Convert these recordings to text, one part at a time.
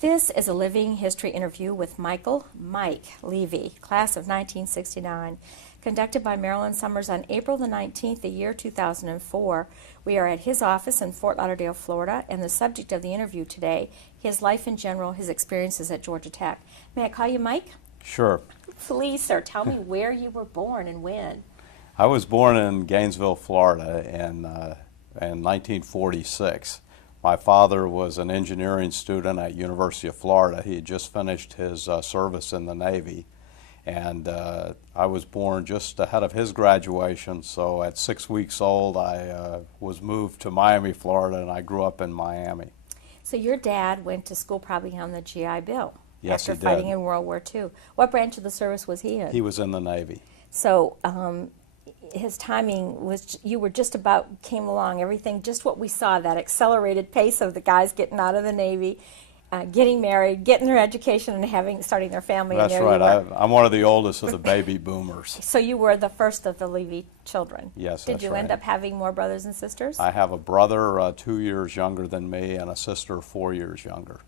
This is a living history interview with Mike Levy, class of 1969, conducted by Marilyn Summers on April the 19th, the year 2004. We are at his office in Fort Lauderdale, Florida, and the subject of the interview today, his life in general, his experiences at Georgia Tech. May I call you Mike? Sure. Please, sir, tell me where you were born and when. I was born in Gainesville, Florida in 1946. My father was an engineering student at University of Florida. He had just finished his service in the Navy, and I was born just ahead of his graduation, so at 6 weeks old I was moved to Miami, Florida, and I grew up in Miami. So your dad went to school probably on the GI Bill. Yes, after he fighting did. in World War II. What branch of the service was he in? He was in the Navy. So his timing was, you were just about, came along, everything, just what we saw, that accelerated pace of the guys getting out of the Navy, getting married, getting their education, and starting their family. That's right. I'm one of the oldest of the baby boomers. So you were the first of the Levy children. Yes, Did that's you right. end up having more brothers and sisters? I have a brother 2 years younger than me and a sister 4 years younger.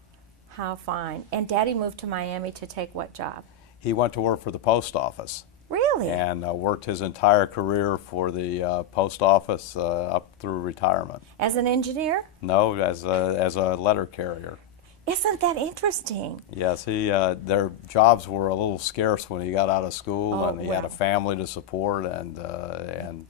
How fine. And Daddy moved to Miami to take what job? He went to work for the post office. Really? And worked his entire career for the post office up through retirement. As an engineer? No, as a letter carrier. Isn't that interesting? Yes, their jobs were a little scarce when he got out of school, and he had a family to support, and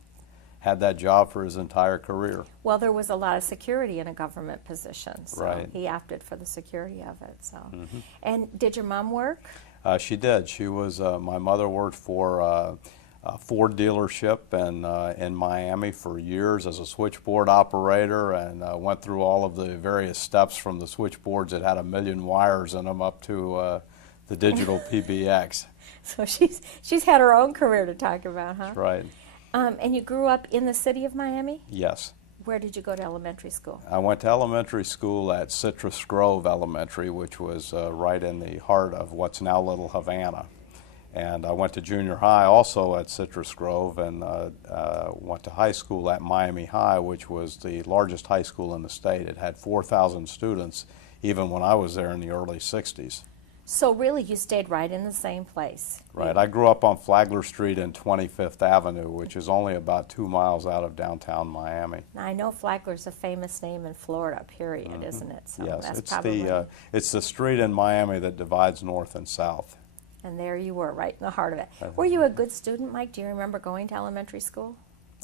had that job for his entire career. Well, there was a lot of security in a government position, so right. He opted for the security of it. So, And did your mom work? She did. She was. My mother worked for a Ford dealership in Miami for years as a switchboard operator, and went through all of the various steps from the switchboards that had 1 million wires in them up to the digital PBX. So she's had her own career to talk about, huh? That's right. And you grew up in the city of Miami? Yes. Where did you go to elementary school? I went to elementary school at Citrus Grove Elementary, which was right in the heart of what's now Little Havana. And I went to junior high also at Citrus Grove, and went to high school at Miami High, which was the largest high school in the state. It had 4,000 students even when I was there in the early 60s. So really you stayed right in the same place? Right. I grew up on Flagler Street and 25th Avenue, which is only about 2 miles out of downtown Miami. Now, I know Flagler's a famous name in Florida, period, isn't it? So yes, that's it's the street in Miami that divides north and south. And there you were, right in the heart of it. Were you a good student, Mike? Do you remember going to elementary school?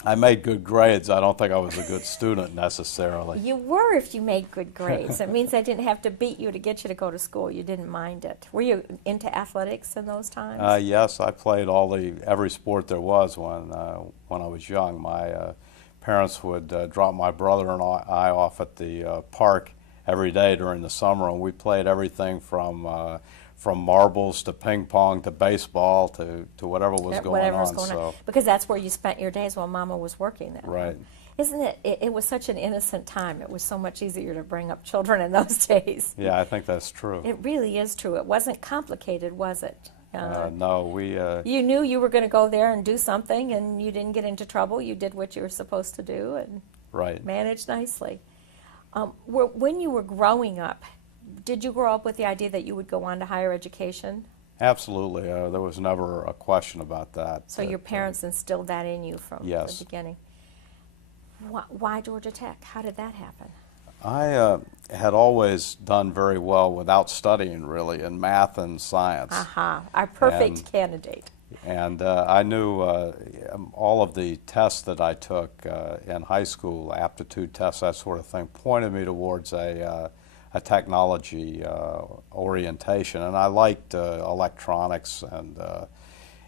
I made good grades. I don't think I was a good student necessarily. You were if you made good grades. It means I didn't have to beat you to get you to go to school. You didn't mind it. Were you into athletics in those times? Yes, I played every sport there was when I was young. My parents would drop my brother and I off at the park every day during the summer, and we played everything from marbles to ping pong to baseball to whatever was going on. Because that's where you spent your days while Mama was working then. Right. Isn't it? It was such an innocent time. It was so much easier to bring up children in those days. Yeah, I think that's true. It really is true. It wasn't complicated, was it? No, we... you knew you were going to go there and do something, and you didn't get into trouble. You did what you were supposed to do and managed nicely. When you were growing up, did you grow up with the idea that you would go on to higher education? Absolutely. There was never a question about that. So your parents instilled that in you from the beginning. Why Georgia Tech? How did that happen? I had always done very well without studying, really, in math and science. Our perfect candidate. And I knew all of the tests that I took in high school, aptitude tests, that sort of thing, pointed me towards a technology orientation, and I liked electronics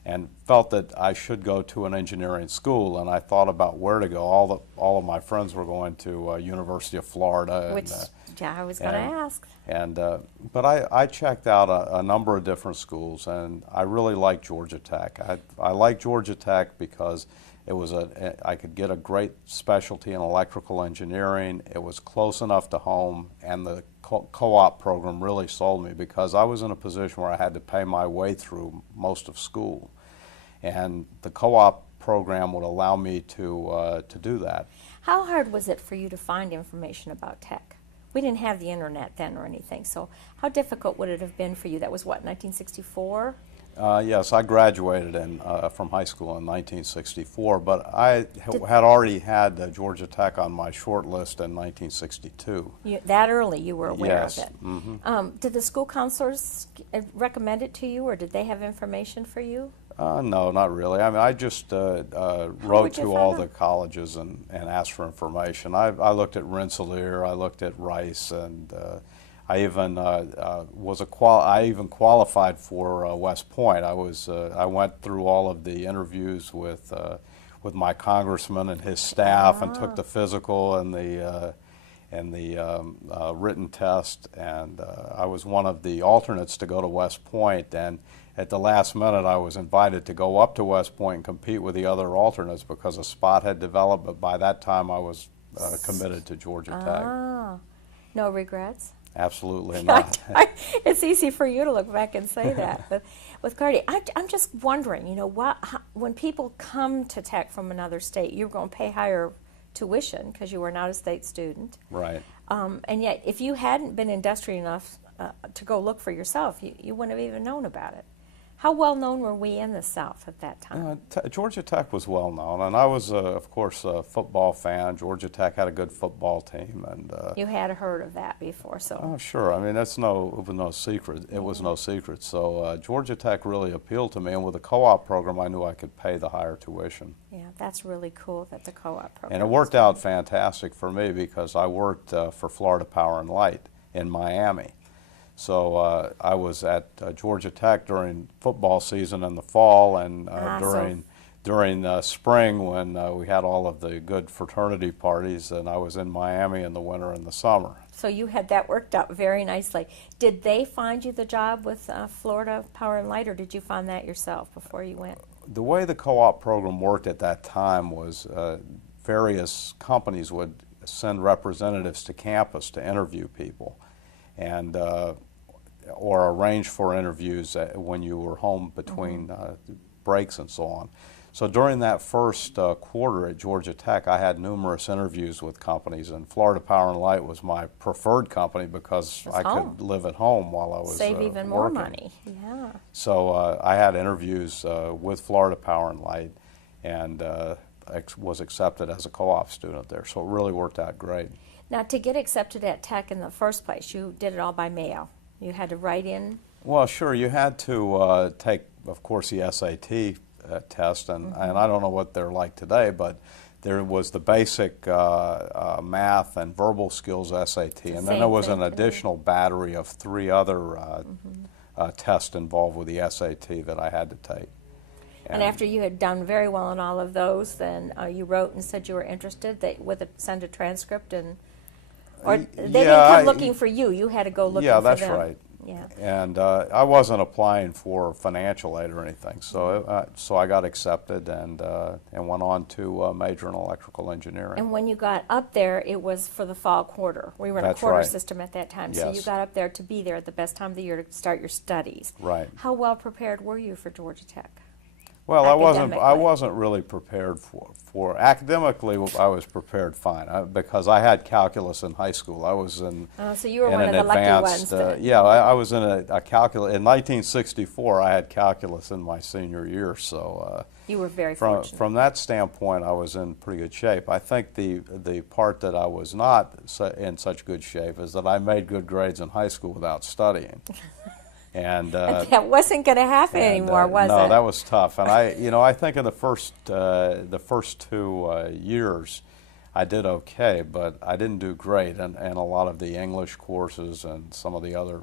and felt that I should go to an engineering school. And I thought about where to go. All of my friends were going to University of Florida, which I was going to ask. And but I checked out a number of different schools, and I really liked Georgia Tech. I liked Georgia Tech because it was I could get a great specialty in electrical engineering. It was close enough to home, and the co-op program really sold me because I was in a position where I had to pay my way through most of school, and the co-op program would allow me to do that. How hard was it for you to find information about tech? we didn't have the internet then or anything. So how difficult would it have been for you? That was what, 1964? Yes, I graduated from high school in 1964, but I had already had Georgia Tech on my short list in 1962. That early you were aware Yes. of it. Mm-hmm. Did the school counselors recommend it to you, or did they have information for you? No, not really. I mean, I just wrote to all the colleges and asked for information. I looked at Rensselaer, I looked at Rice, and I even I even qualified for West Point. I went through all of the interviews with my congressman and his staff, and took the physical and the written test, and I was one of the alternates to go to West Point. And at the last minute, I was invited to go up to West Point and compete with the other alternates because a spot had developed. But by that time, I was committed to Georgia Tech. Ah, no regrets? Absolutely not. It's easy for you to look back and say that. But with Cardi, I'm just wondering, when people come to Tech from another state, you're going to pay higher tuition because you were an out-of-state student. Right. And yet, if you hadn't been industrious enough to go look for yourself, you wouldn't have even known about it. How well known were we in the South at that time? Georgia Tech was well known, and I was, of course, a football fan. Georgia Tech had a good football team, and you had heard of that before, so. Oh, sure. I mean, it was no secret. It was no secret. So Georgia Tech really appealed to me, and with the co-op program, I knew I could pay the higher tuition. Yeah, that's really cool that the co-op program. And it worked out fantastic for me because I worked for Florida Power and Light in Miami. So I was at Georgia Tech during football season in the fall, and during spring when we had all of the good fraternity parties, and I was in Miami in the winter and the summer. So you had that worked out very nicely. Did they find you the job with Florida Power and Light, or did you find that yourself before you went? The way the co-op program worked at that time was various companies would send representatives to campus to interview people, and or arrange for interviews when you were home between breaks and so on. So during that first quarter at Georgia Tech, I had numerous interviews with companies, and Florida Power and Light was my preferred company because I could live at home while I was save even more money. Yeah. So I had interviews with Florida Power and Light, and was accepted as a co-op student there. So it really worked out great. Now, to get accepted at Tech in the first place, you did it all by mail. You had to write in? Well, sure. You had to take, of course, the SAT test, and I don't know what they're like today, but there was the basic math and verbal skills SAT, and then there was an additional battery of 3 other tests involved with the SAT that I had to take. And after you had done very well in all of those, then you wrote and said you were interested. They would send a transcript, and or they didn't come looking for you. You had to go looking for them. Yeah, that's right. Yeah. And I wasn't applying for financial aid or anything, so I got accepted and went on to major in electrical engineering. And when you got up there, it was for the fall quarter. We were in a quarter system at that time, so you got up there to be there at the best time of the year to start your studies. Right. How well prepared were you for Georgia Tech? Well, I wasn't really prepared for academically. I was prepared fine because I had calculus in high school. I was in so you were one of the lucky ones. Yeah, I was in a calculus in 1964. I had calculus in my senior year, so you were very fortunate. From that standpoint, I was in pretty good shape. I think the part that I was not in such good shape is that I made good grades in high school without studying. And that wasn't going to happen anymore, was it? No, that was tough. And I think in the first 2 years, I did okay, but I didn't do great. And a lot of the English courses and some of the other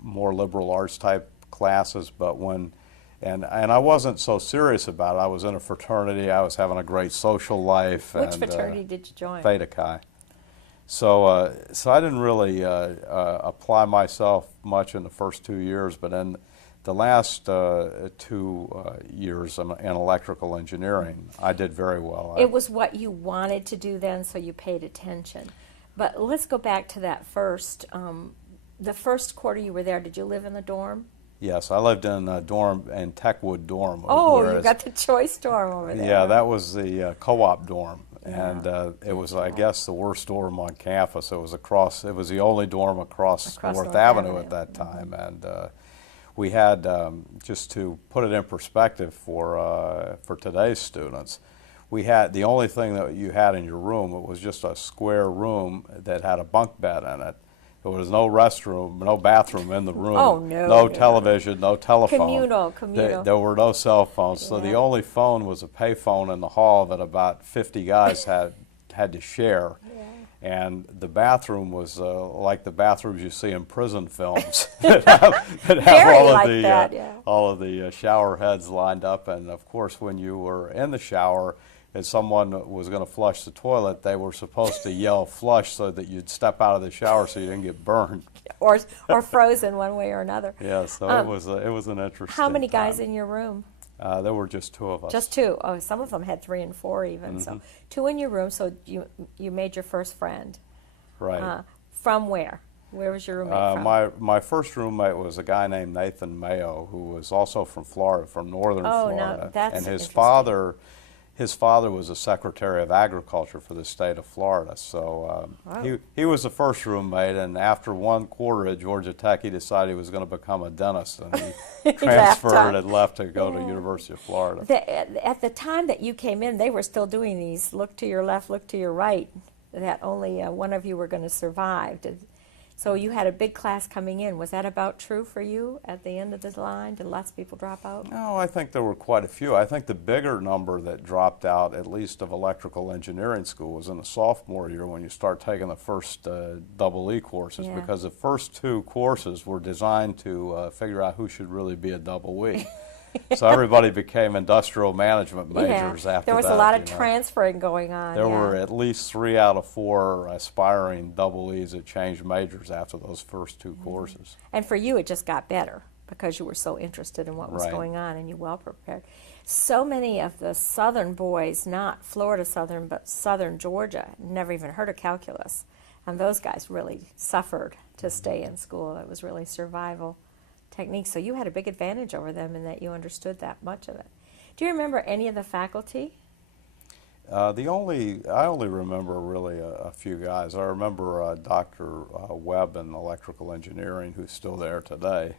more liberal arts type classes. But and I wasn't so serious about it. I was in a fraternity. I was having a great social life. Which fraternity did you join? Theta Chi. So I didn't really apply myself much in the first 2 years, but in the last 2 years in electrical engineering, I did very well. It was what you wanted to do then, so you paid attention. But let's go back to that the first quarter you were there. Did you live in the dorm? Yes, I lived in a dorm, in Techwood dorm. Oh, you got the choice dorm over there. Yeah, that was the co-op dorm. And it was, I guess, the worst dorm on campus. It was the only dorm across North Avenue at that time. And we had, just to put it in perspective for today's students, we had, the only thing that you had in your room, it was just a square room that had a bunk bed in it. There was no restroom, no bathroom in the room. Oh, no. No television, no telephone. Communal. There were no cell phones, so the only phone was a pay phone in the hall that about 50 guys had to share. And the bathroom was like the bathrooms you see in prison films that have all of the shower heads lined up. And of course, when you were in the shower, if someone was going to flush the toilet, they were supposed to yell "flush" so that you'd step out of the shower so you didn't get burned or frozen one way or another. Yeah, so it was an interesting. How many guys in your room? There were just two of us. Just two. Oh, some of them had 3 and 4 even. So two in your room. So you made your first friend. Right. From where? Where was your roommate from? My first roommate was a guy named Nathan Mayo, who was also from Florida, from northern Florida. No, that's and his father was a Secretary of Agriculture for the state of Florida. So he was the first roommate, and after 1 quarter at Georgia Tech, he decided he was going to become a dentist, and he transferred and left to go to University of Florida. At the time that you came in, they were still doing these look to your left, look to your right, that only one of you were going to survive. So you had a big class coming in. Was that about true for you at the end of the line? Did lots of people drop out? No, I think there were quite a few. I think the bigger number that dropped out, at least of electrical engineering school, was in the sophomore year when you start taking the first double E courses, because the first 2 courses were designed to figure out who should really be a double E. So everybody became industrial management majors after that. There was a lot of transferring going on. There were at least 3 out of 4 aspiring double E's that changed majors after those first 2 courses. And for you, it just got better because you were so interested in what was going on and you well prepared. So many of the southern boys, not Florida Southern, but southern Georgia, never even heard of calculus. And those guys really suffered to stay in school. It was really survival technique. So you had a big advantage over them in that you understood that much of it. Do you remember any of the faculty? I only remember really a few guys. I remember Dr. Webb in electrical engineering, who's still there today,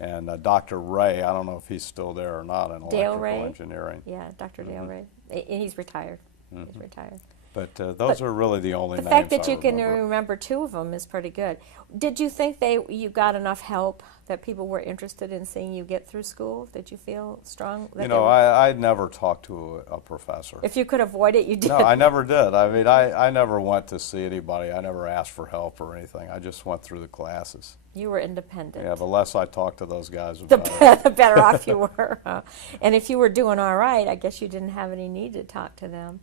and Dr. Ray. I don't know if he's still there or not in electrical engineering. Yeah, Dr. Dale Ray. And he's retired. He's retired. But those are really the only names The fact that you can remember 2 of them is pretty good. Did you think you got enough help that people were interested in seeing you get through school? Did you feel strong? I never talked to a professor. If you could avoid it, you did. No, I never did. I mean, I never went to see anybody. I never asked for help or anything. I just went through the classes. You were independent. Yeah, the less I talked to those guys, the better off you were. And if you were doing all right, I guess you didn't have any need to talk to them.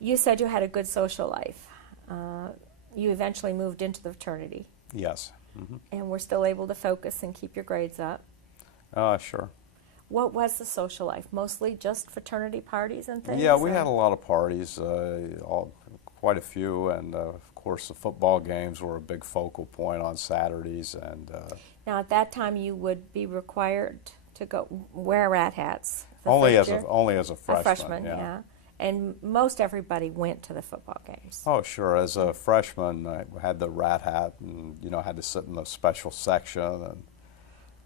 You said you had a good social life. You eventually moved into the fraternity. Yes. And were still able to focus and keep your grades up. Sure. What was the social life? Mostly just fraternity parties and things? Yeah, we had a lot of parties, quite a few, and of course the football games were a big focal point on Saturdays. And now at that time you would be required to go wear rat hats. Only as a freshman. A freshman, yeah. And most everybody went to the football games. Oh, sure. As a freshman, I had the rat hat and, had to sit in the special section.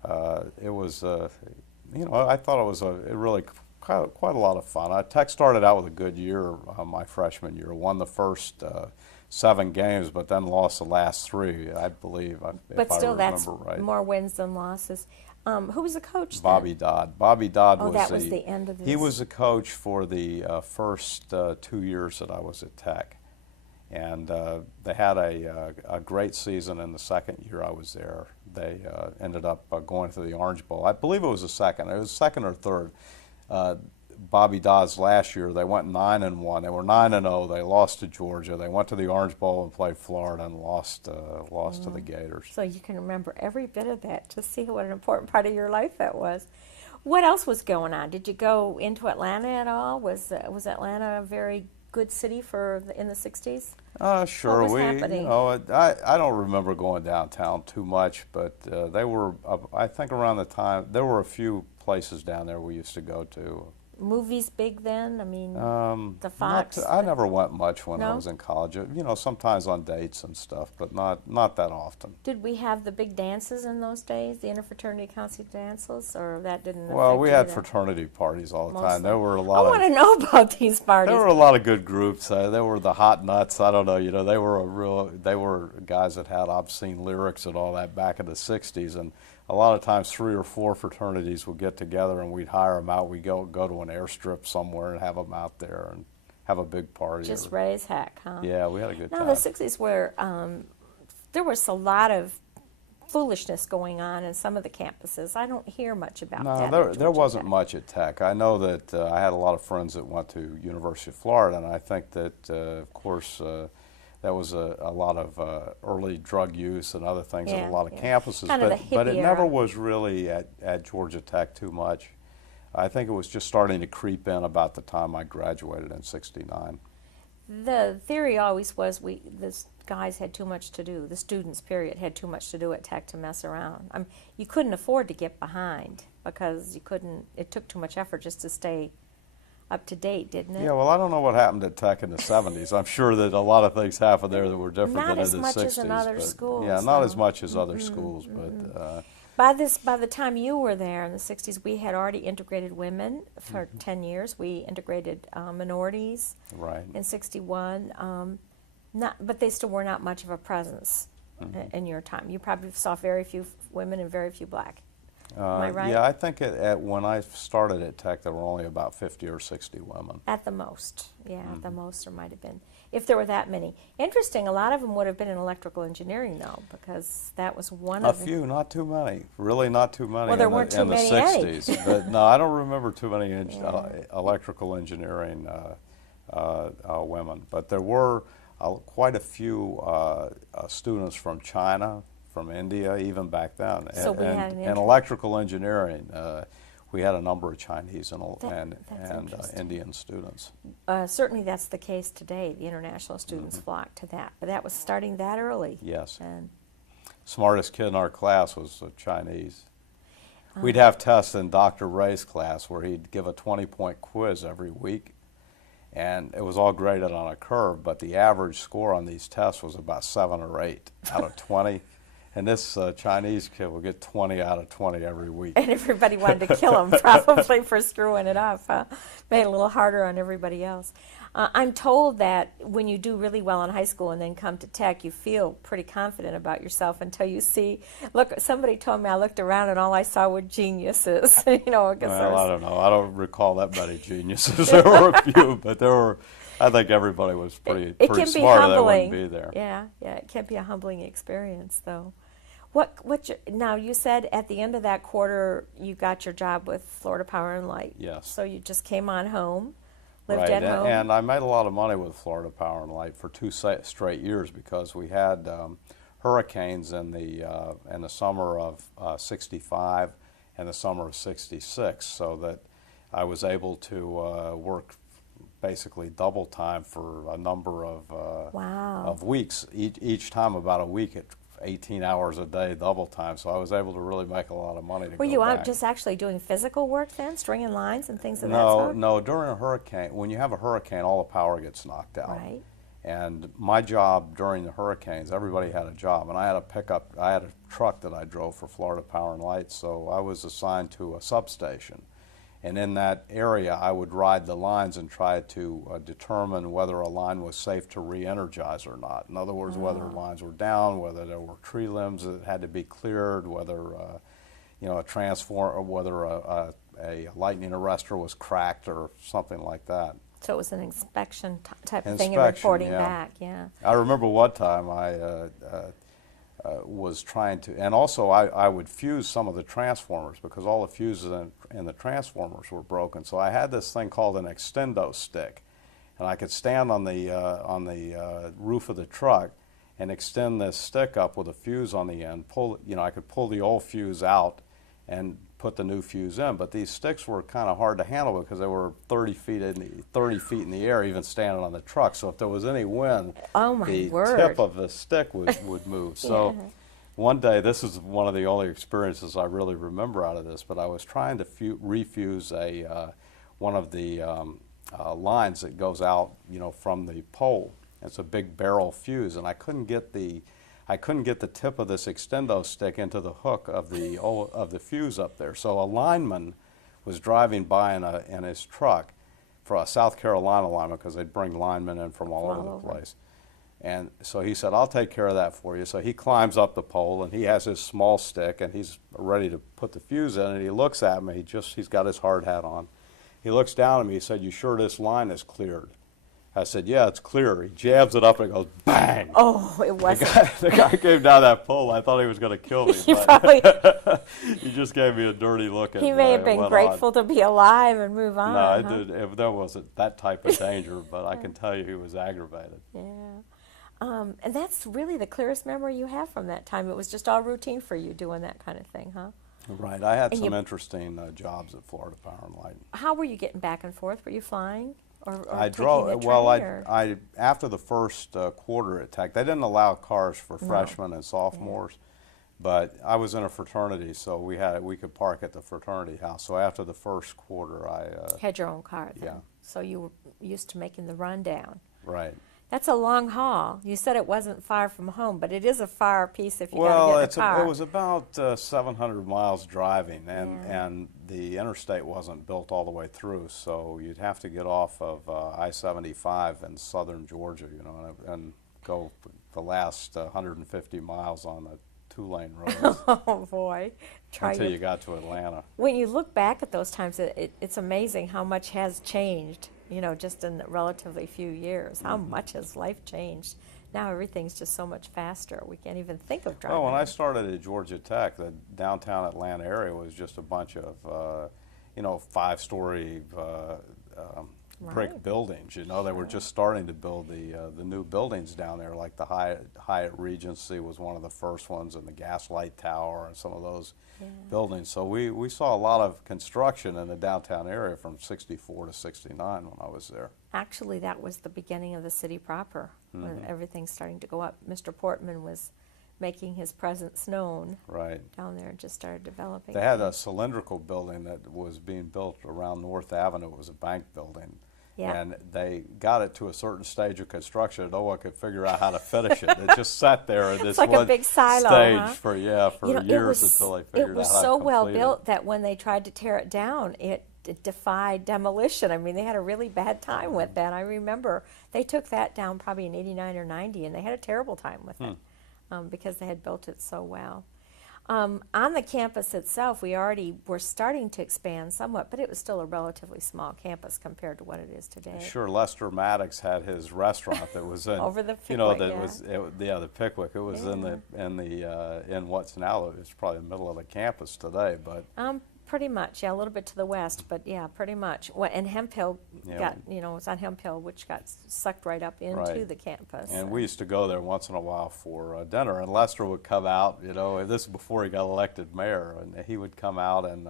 And it was, I thought it was really quite a lot of fun. Tech started out with a good year my freshman year. Won the first 7 games, but then lost the last 3, I believe, but still, that's right. More wins than losses. Who was the coach then? Bobby Dodd. Bobby Dodd was the end of this. He was the coach for the first 2 years that I was at Tech. And they had a great season in the second year I was there. They ended up going to the Orange Bowl. I believe it was the second. It was second or third. Bobby Dodd's last year, they went 9-1. They were 9-0. They lost to Georgia. They went to the Orange Bowl and played Florida and lost to the Gators. So you can remember every bit of that. To see what an important part of your life that was. What else was going on? Did you go into Atlanta at all? Was Atlanta a very good city in the 60s? Sure. What was happening? I don't remember going downtown too much, but they were. I think around the time there were a few places down there we used to go to. movies big then? I mean, the Not Fox. I never went much when I No? was in college. You know, sometimes on dates and stuff, but not that often. Did we have the big dances in those days, the interfraternity council dances, or that didn't Well, affect we you had then? fraternity parties all the Mostly. time. There were a I lot want of to know about these parties. there were a lot of good groups. There were the Hot Nuts. I don't know. You know, they were guys that had obscene lyrics and all that back in the '60s, and a lot of times 3 or 4 fraternities would get together and we'd hire them out. We'd go to an airstrip somewhere and have them out there and have a big party. Just raise heck, huh? Yeah, we had a good Now, time. the 60s were, there was a lot of foolishness going on in some of the campuses. I don't hear much about that. No, at there Georgia wasn't Tech. much at Tech. I know that I had a lot of friends that went to University of Florida, and I think that, of course, that was a lot of early drug use and other things at Yeah, a lot of yeah. campuses, Kind of but the it hippie never era. was really at Georgia Tech too much. I think it was just starting to creep in about the time I graduated in '69. The theory always was the guys had too much to do. The students, period, had too much to do at Tech to mess around. You couldn't afford to get behind because you couldn't. It took too much effort just to stay up to date, didn't it? Yeah, well, I don't know what happened at Tech in the '70s. I'm sure that a lot of things happened there that were different Not than in as the much '60s. as in other but- schools, Yeah, not as though. much as other schools, but By the time you were there in the 60s, we had already integrated women for 10 years. We integrated minorities right. in 61. But they still were not much of a presence in your time. You probably saw very few women and very few black. Am I right? Yeah, I think when I started at Tech, there were only about 50 or 60 women. At the most. Yeah, at the most there might have been. If there were that many. Interesting, a lot of them would have been in electrical engineering, though, because that was one A of the... few, not too many. Really not too many Well, there in weren't the, too in the many 60s. But no, I don't remember too many Yeah. electrical engineering women. But there were quite a few students from China, from India, even back then. So we had an in electrical engineering, we had a number of Chinese That's and interesting. Indian students. Certainly that's the case today. The international students flock to that. But that was starting that early. Yes. And Smartest kid in our class was Chinese. We'd have tests in Dr. Ray's class where he'd give a 20-point quiz every week, and it was all graded on a curve, but the average score on these tests was about 7 or 8 out of 20. And this Chinese kid would get 20 out of 20 every week. And everybody wanted to kill him, probably, for screwing it up. Made it a little harder on everybody else. I'm told that when you do really well in high school and then come to Tech, you feel pretty confident about yourself until you see, look, somebody told me I looked around and all I saw were geniuses. You know, because Well, I don't know. I don't recall that many geniuses. There were a few, but there were, I think everybody was pretty it can be smart or they humbling. wouldn't be there. Yeah, it can be a humbling experience, though. Now, you said at the end of that quarter you got your job with Florida Power and Light. Yes. So you just came on home, lived Right, at home. and I made a lot of money with Florida Power and Light for 2 straight years because we had hurricanes in the summer of '65 and the summer of '66, so that I was able to work basically double time for a number of Wow. of weeks. Each time about a week at 18 hours a day, double time. So I was able to really make a lot of money. Were you out just actually doing physical work then, stringing lines and things of that No, sort? no. During a hurricane, when you have a hurricane, all the power gets knocked out. Right. And my job during the hurricanes, everybody had a job, and I had a truck that I drove for Florida Power and Light, so I was assigned to a substation. And in that area, I would ride the lines and try to determine whether a line was safe to re-energize or not. In other words, whether lines were down, whether there were tree limbs that had to be cleared, whether a transformer, or whether a lightning arrestor was cracked or something like that. So it was an inspection type of thing and Inspection, reporting yeah. back, yeah. I remember one time I was trying to, and also I would fuse some of the transformers because all the fuses in the transformers were broken. So I had this thing called an extendo stick, and I could stand on the roof of the truck and extend this stick up with a fuse on the end. I could pull the old fuse out and put the new fuse in, but these sticks were kind of hard to handle because they were 30 feet in the air, even standing on the truck. So if there was any wind, Oh, my the word. tip of the stick would move. So Yeah. one day, this is one of the only experiences I really remember out of this, but I was trying to refuse one of the lines that goes out, from the pole. It's a big barrel fuse, and I couldn't get the tip of this extendo stick into the hook of the fuse up there. So a lineman was driving by in his truck, for a South Carolina lineman, because they'd bring linemen in from all over the place. And so he said, "I'll take care of that for you." So he climbs up the pole, and he has his small stick, and he's ready to put the fuse in, and he looks at me. He's got his hard hat on. He looks down at me. He said, "You sure this line is cleared?" I said, "Yeah, it's clear." He jabs it up, and it goes bang. Oh, it wasn't. The guy came down that pole. I thought he was going to kill me. He just gave me a dirty look. He may have been grateful to be alive and move on. No, there wasn't that type of danger, but I can tell you he was aggravated. Yeah. And that's really the clearest memory you have from that time. It was just all routine for you doing that kind of thing, huh? Right. I had some interesting jobs at Florida Power and Light. How were you getting back and forth? Were you flying? Or I drove. Well, I after the first quarter at Tech, they didn't allow cars for freshmen and sophomores, but I was in a fraternity, so we could park at the fraternity house. So after the first quarter, I had your own car then. Yeah. So you were used to making the rundown. Right. That's a long haul. You said it wasn't far from home, but it is a far piece if you got to get in a car. It was about 700 miles driving, and the interstate wasn't built all the way through, so you'd have to get off of I-75 in southern Georgia, and go the last 150 miles on the two-lane roads. Oh boy! Until you got to Atlanta. When you look back at those times, it's amazing how much has changed. Just in relatively few years. How much has life changed? Now everything's just so much faster. We can't even think of driving. Well, when I started at Georgia Tech, the downtown Atlanta area was just a bunch of, 5-story brick buildings. They were just starting to build the new buildings down there, like the Hyatt Regency was one of the first ones, and the Gaslight Tower and some of those buildings. So we saw a lot of construction in the downtown area from '64 to '69 when I was there. Actually, that was the beginning of the city proper, when everything's starting to go up. Mr. Portman was making his presence known down there and just started developing. They had a cylindrical building that was being built around North Avenue. It was a bank building. Yeah. And they got it to a certain stage of construction, and no one could figure out how to finish it. It just sat there in this like one a big silo, stage for years until they figured out how to complete it. It was so well built that when they tried to tear it down, it defied demolition. I mean, they had a really bad time with that. I remember they took that down probably in '89 or '90, and they had a terrible time with it because they had built it so well. On the campus itself, we already were starting to expand somewhat, but it was still a relatively small campus compared to what it is today. Sure, Lester Maddox had his restaurant that was in over the Pickwick, the Pickwick. It was in what's now it's probably the middle of the campus today, but pretty much, a little bit to the west, but pretty much. And Hemp Hill was on Hemp Hill, which got sucked right up into the campus. And we used to go there once in a while for dinner, and Lester would come out, this is before he got elected mayor, and he would come out and,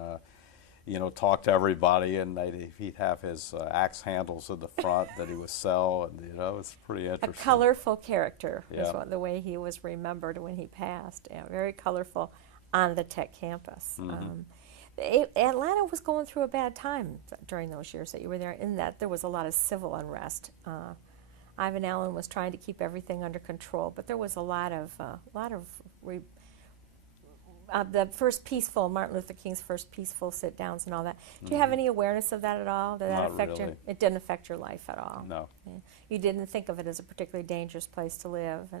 talk to everybody, and he'd have his axe handles in the front that he would sell, and, it's pretty interesting. A colorful character is the way he was remembered when he passed. Yeah, very colorful on the Tech campus. Atlanta was going through a bad time during those years that you were there, in that there was a lot of civil unrest. Ivan Allen was trying to keep everything under control, but there was a lot of the first peaceful, Martin Luther King's first peaceful sit-downs and all that. Do you have any awareness of that at all? Did that affect really. It didn't affect your life at all? No. Yeah. You didn't think of it as a particularly dangerous place to live?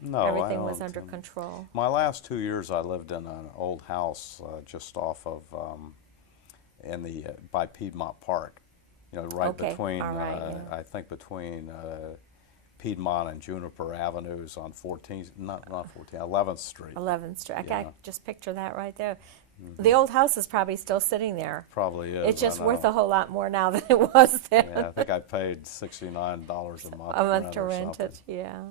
No, everything was under control. My last 2 years, I lived in an old house just off of by Piedmont Park, between I think between Piedmont and Juniper Avenues on 11th Street. 11th Street. I can just picture that right there. The old house is probably still sitting there. Probably is. It's just worth a whole lot more now than it was then. Yeah, I think I paid $69 a month. A month to rent it, yeah.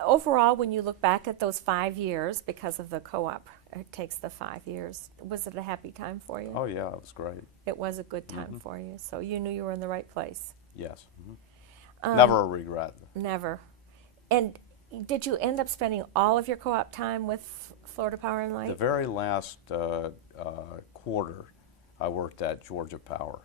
Overall, when you look back at those 5 years, because of the co-op, it takes the 5 years, was it a happy time for you? Oh, yeah, it was great. It was a good time for you, so you knew you were in the right place. Yes. Never a regret. Never. And did you end up spending all of your co-op time with Florida Power and Light? The very last quarter, I worked at Georgia Power.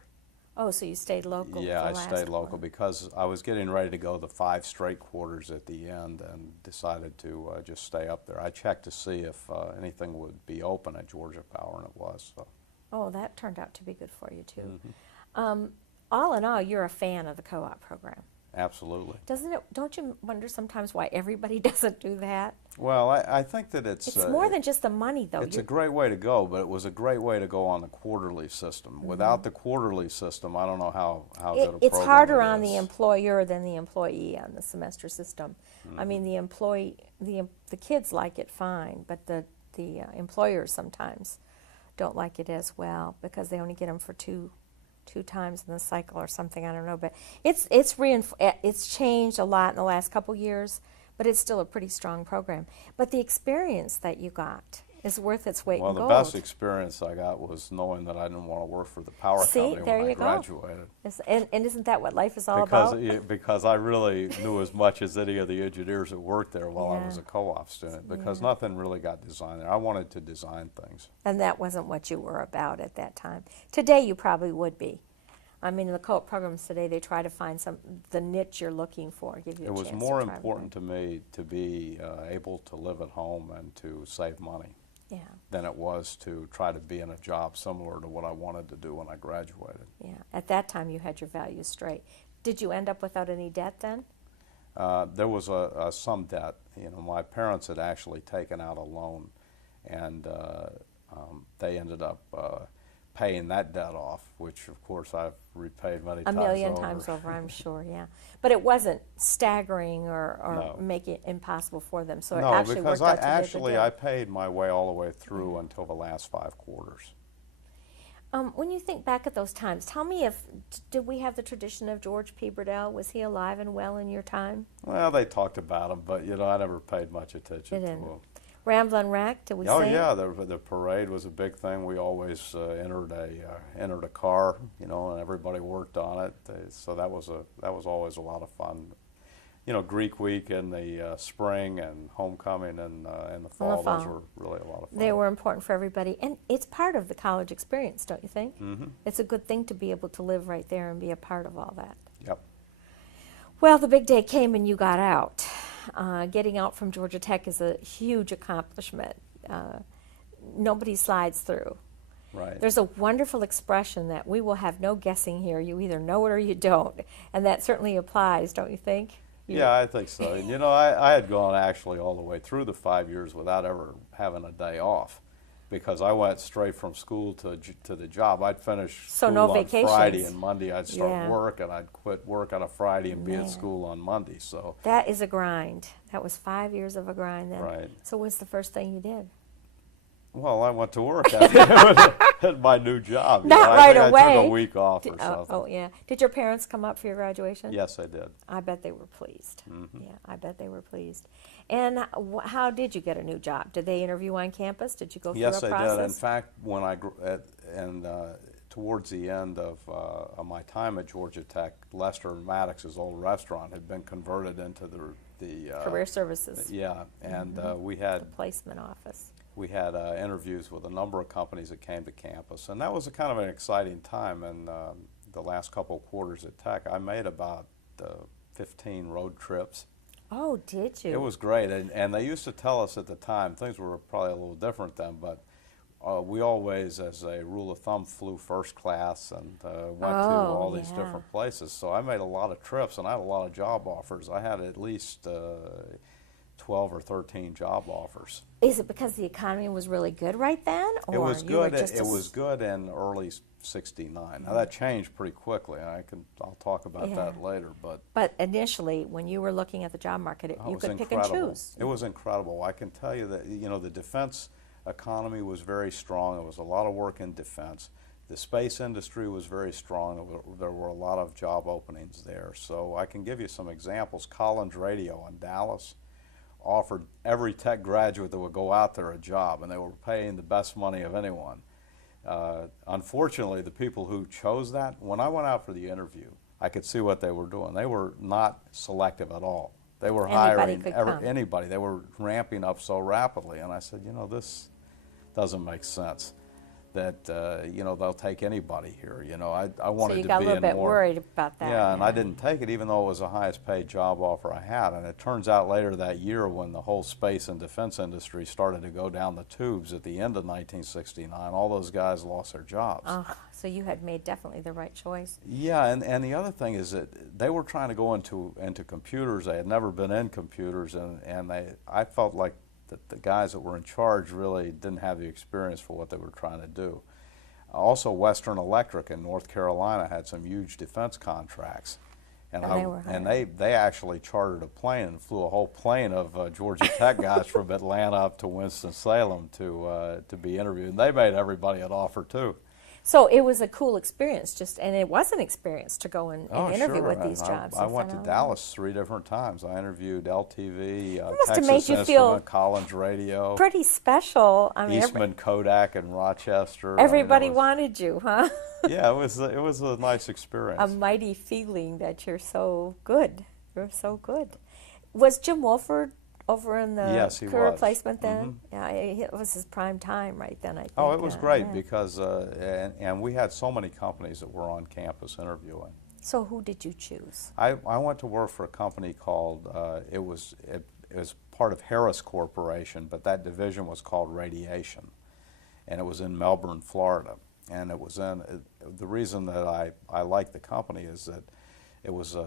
Oh, so you stayed local? Yeah, the I last stayed local one. because I was getting ready to go the 5 straight quarters at the end and decided to just stay up there. I checked to see if anything would be open at Georgia Power, and it was. So. Oh, that turned out to be good for you too. Mm-hmm. All in all, you're a fan of the co-op program. Absolutely. Doesn't it? Don't you wonder sometimes why everybody doesn't do that? Well, I think that it's more than just the money, though. It's a great way to go, but it was a great way to go on the quarterly system. Without the quarterly system, I don't know how good a It's program harder it on is. the employer than the employee on the semester system. I mean, the kids like it fine, but the employers sometimes don't like it as well because they only get them for two times in the cycle or something. I don't know, but it's changed a lot in the last couple years, but it's still a pretty strong program. But the experience that you got is worth its weight Well, in the gold. best experience I got was knowing that I didn't want to work for the power company there when I you go. graduated. And isn't that what life is all about? Because I really knew as much as any of the engineers that worked there while I Yeah. was a co-op student, because nothing really got designed there. I wanted to design things. And that wasn't what you were about at that time. Today you probably would be. I mean, in the co-op programs today, they try to find the niche you're looking for, give you a It was chance more to try important to me to be able to live at home and to save money Yeah, than it was to try to be in a job similar to what I wanted to do when I graduated. yeah. At that time, you had your values straight. Did you end up without any debt then? There was some debt. You know, my parents had actually taken out a loan, and they ended up paying that debt off, which of course I've repaid many A times million over. times over, I'm sure, yeah. But it wasn't staggering or No. make it impossible for them. So it No, actually because worked out to be a good deal. I paid my way all the way through until the last 5 quarters. When you think back at those times, tell me did we have the tradition of George P. Burdell? Was he alive and well in your time? Well, they talked about him, but I never paid much attention You to didn't. him. Ramblin' Wreck, did we Oh say? yeah, the parade was a big thing. We always entered a car, and everybody worked on it. So that was always a lot of fun. Greek Week in the spring and homecoming in the fall. Those were really a lot of fun. They were important for everybody, and it's part of the college experience, don't you think? Mm-hmm. It's a good thing to be able to live right there and be a part of all that. Yep. Well, the big day came and you got out. Getting out from Georgia Tech is a huge accomplishment. Nobody slides through. Right. There's a wonderful expression that we will have no guessing here. You either know it or you don't, and that certainly applies, don't you think? Yeah, I think so. And I had gone actually all the way through the 5 years without ever having a day off, because I went straight from school to the job. I'd finish school no on vacations. Friday, and Monday I'd start Yeah. work, and I'd quit work on a Friday and be Man. at school on Monday. So That is a grind. That was 5 years of a grind then. Right. So what's the first thing you did? Well, I went to work at my new job. Not I right think away. I took a week off or something. Oh, yeah. Did your parents come up for your graduation? Yes, I did. I bet they were pleased. Mm-hmm. Yeah, I bet they were pleased. And how did you get a new job? Did they interview on campus? Did you go through Yes, a I process? did. In fact, when towards the end of my time at Georgia Tech, Lester and Maddox's old restaurant had been converted into the Career services. Yeah, and we The had placement office. interviews with a number of companies that came to campus, and that was a kind of an exciting time. And the last couple of quarters at Tech, I made about 15 road trips. Oh, did you? It was great, and they used to tell us at the time, things were probably a little different then, but we always, as a rule of thumb, flew first class and went to all these yeah. different places. So I made a lot of trips, and I had a lot of job offers. I had at least 12 or 13 job offers. Is it because the economy was really good right then? Or It was you were good. just It was good in early '69. Now that changed pretty quickly. I'll talk about that later. But initially, when you were looking at the job market, you was could pick incredible. and choose. It was incredible. I can tell you that the defense economy was very strong. There was a lot of work in defense. The space industry was very strong. There were a lot of job openings there. So I can give you some examples. Collins Radio in Dallas offered every tech graduate that would go out there a job, and they were paying the best money of anyone. Unfortunately, the people who chose that, when I went out for the interview, I could see what they were doing. They were not selective at all. They were hiring anybody. They were ramping up so rapidly, and I said, this doesn't make sense. that they'll take anybody here. I So wanted you to got be a little in bit more. worried about that. Yeah, and I didn't take it even though it was the highest paid job offer I had. And it turns out later that year when the whole space and defense industry started to go down the tubes at the end of 1969, all those guys lost their jobs. Oh, so you had made definitely the right choice. Yeah, and the other thing is that they were trying to go into computers. They had never been in computers, and I felt like that the guys that were in charge really didn't have the experience for what they were trying to do. Also, Western Electric in North Carolina had some huge defense contracts, and they actually chartered a plane and flew a whole plane of Georgia Tech guys from Atlanta up to Winston-Salem to be interviewed. And they made everybody an offer too. So it was a cool experience, and it was an experience to go and interview sure. with these And jobs. I went to Dallas 3 different times. I interviewed LTV, must have Texas made you feel Instrument, Collins Radio, pretty special. I mean, Eastman Kodak in Rochester. everybody wanted you, huh? Yeah, it was a nice experience. A mighty feeling that you're so good. You're so good. Was Jim Wolford over in the Yes, he career was. placement then? Yeah, it was his prime time right then, I think. Oh, it was great yeah. because, and we had so many companies that were on campus interviewing. So who did you choose? I went to work for a company called, it was part of Harris Corporation, but that division was called Radiation, and it was in Melbourne, Florida. And it was the reason that I liked the company is that it was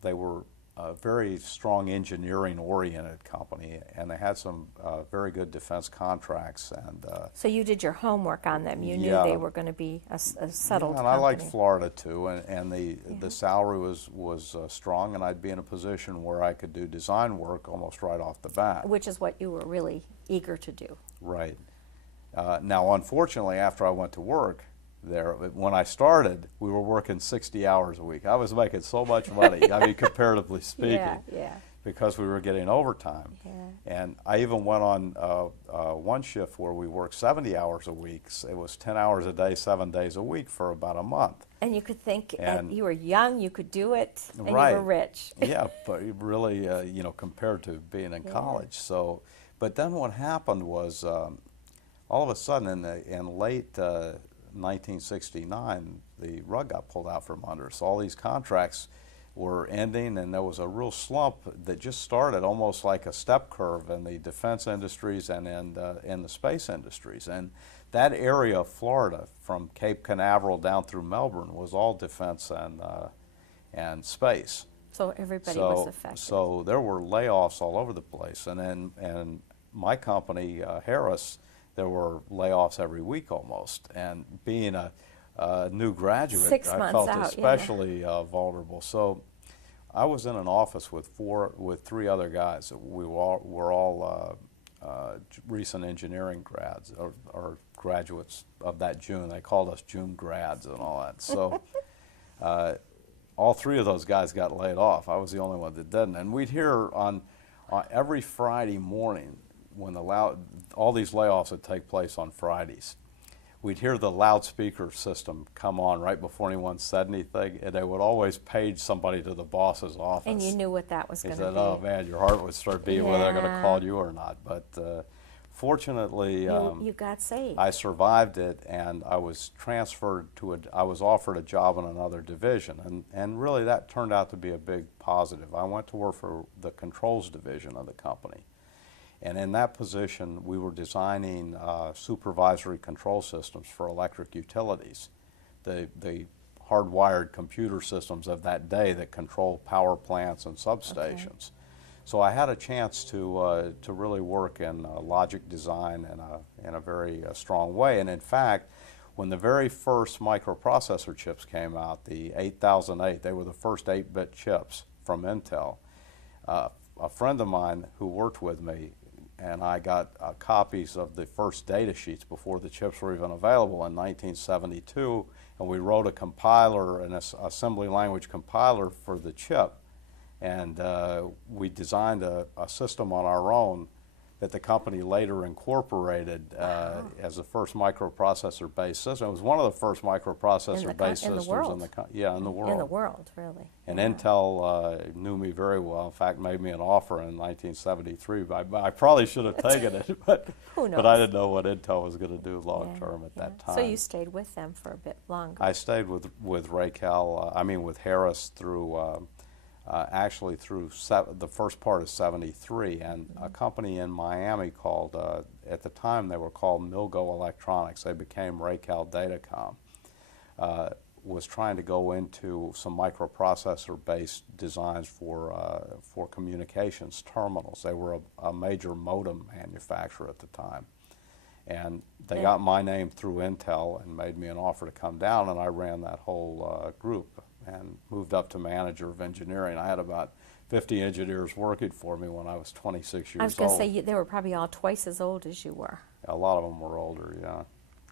they were a very strong engineering-oriented company, and they had some very good defense contracts. And So you did your homework on them. You knew Yeah. they were going to be a settled and company. I liked Florida too, and the salary was strong, and I'd be in a position where I could do design work almost right off the bat. Which is what you were really eager to do. Right. Now, unfortunately, after I went to work there, when I started, we were working 60 hours a week. I was making so much money, I mean, comparatively speaking, Yeah. because we were getting overtime. Yeah. And I even went on one shift where we worked 70 hours a week. It was 10 hours a day, 7 days a week for about a month. And you could think And- you were young, you could do it, and Right. you were rich. Yeah, but really, compared to being in college. So, but then what happened was, all of a sudden in late 1969, the rug got pulled out from under us. All these contracts were ending, and there was a real slump that just started almost like a step curve in the defense industries and in the space industries. And that area of Florida, from Cape Canaveral down through Melbourne, was all defense and space. So everybody was affected. So there were layoffs all over the place, and my company, Harris, there were layoffs every week almost. And being a new graduate, 6 I months felt out, especially vulnerable. So I was in an office with 3 other guys. We were all recent engineering grads or graduates of that June. They called us June grads and all that. So all 3 of those guys got laid off. I was the only one that didn't. And we'd hear on every Friday morning, when all these layoffs would take place on Fridays, we'd hear the loudspeaker system come on right before anyone said anything, and they would always page somebody to the boss's office. And you knew what that was He going to said, be. "Oh man, your heart would start beating whether they're going to Yeah. call you or not." But fortunately, You got saved. I survived it, and I was transferred I was offered a job in another division, and really that turned out to be a big positive. I went to work for the controls division of the company. And in that position, we were designing supervisory control systems for electric utilities, the hardwired computer systems of that day that control power plants and substations. Okay. So I had a chance to really work in logic design in a very strong way. And in fact, when the very first microprocessor chips came out, the 8008, they were the first 8-bit chips from Intel. A friend of mine who worked with me and I got copies of the first data sheets before the chips were even available in 1972, and we wrote a compiler, an assembly language compiler for the chip, and we designed a system on our own that the company later incorporated as the first microprocessor-based system. It was one of the first microprocessor-based systems world. in the world. In the world, really. And Yeah. Intel knew me very well. In fact, made me an offer in 1973. I probably should have taken it, but Who knows? but I didn't know what Intel was going to do long term at that time. So you stayed with them for a bit longer. I stayed with with Harris through actually through the first part of '73, and a company in Miami called at the time they were called Milgo Electronics. They became Raycal Datacom. Was trying to go into some microprocessor-based designs for communications terminals. They were a major modem manufacturer at the time, and they got my name through Intel and made me an offer to come down, and I ran that whole group and moved up to manager of engineering. I had about 50 engineers working for me when I was 26 years old. I was going to say they were probably all twice as old as you were. A lot of them were older, yeah.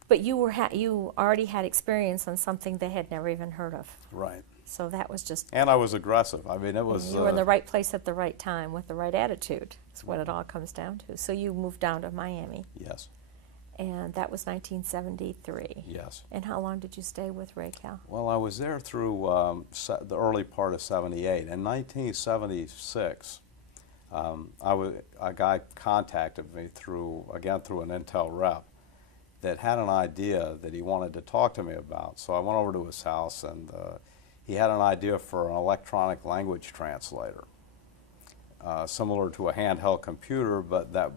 But you already had experience on something they had never even heard of. Right. So that was just. And I was aggressive. I mean, it was. You were in the right place at the right time with the right attitude. That's what it all comes down to. So you moved down to Miami. Yes. And that was 1973. Yes. And how long did you stay with Raycal? Well, I was there through the early part of '78. In 1976, a guy contacted me through an Intel rep that had an idea that he wanted to talk to me about. So I went over to his house, and he had an idea for an electronic language translator, similar to a handheld computer, but that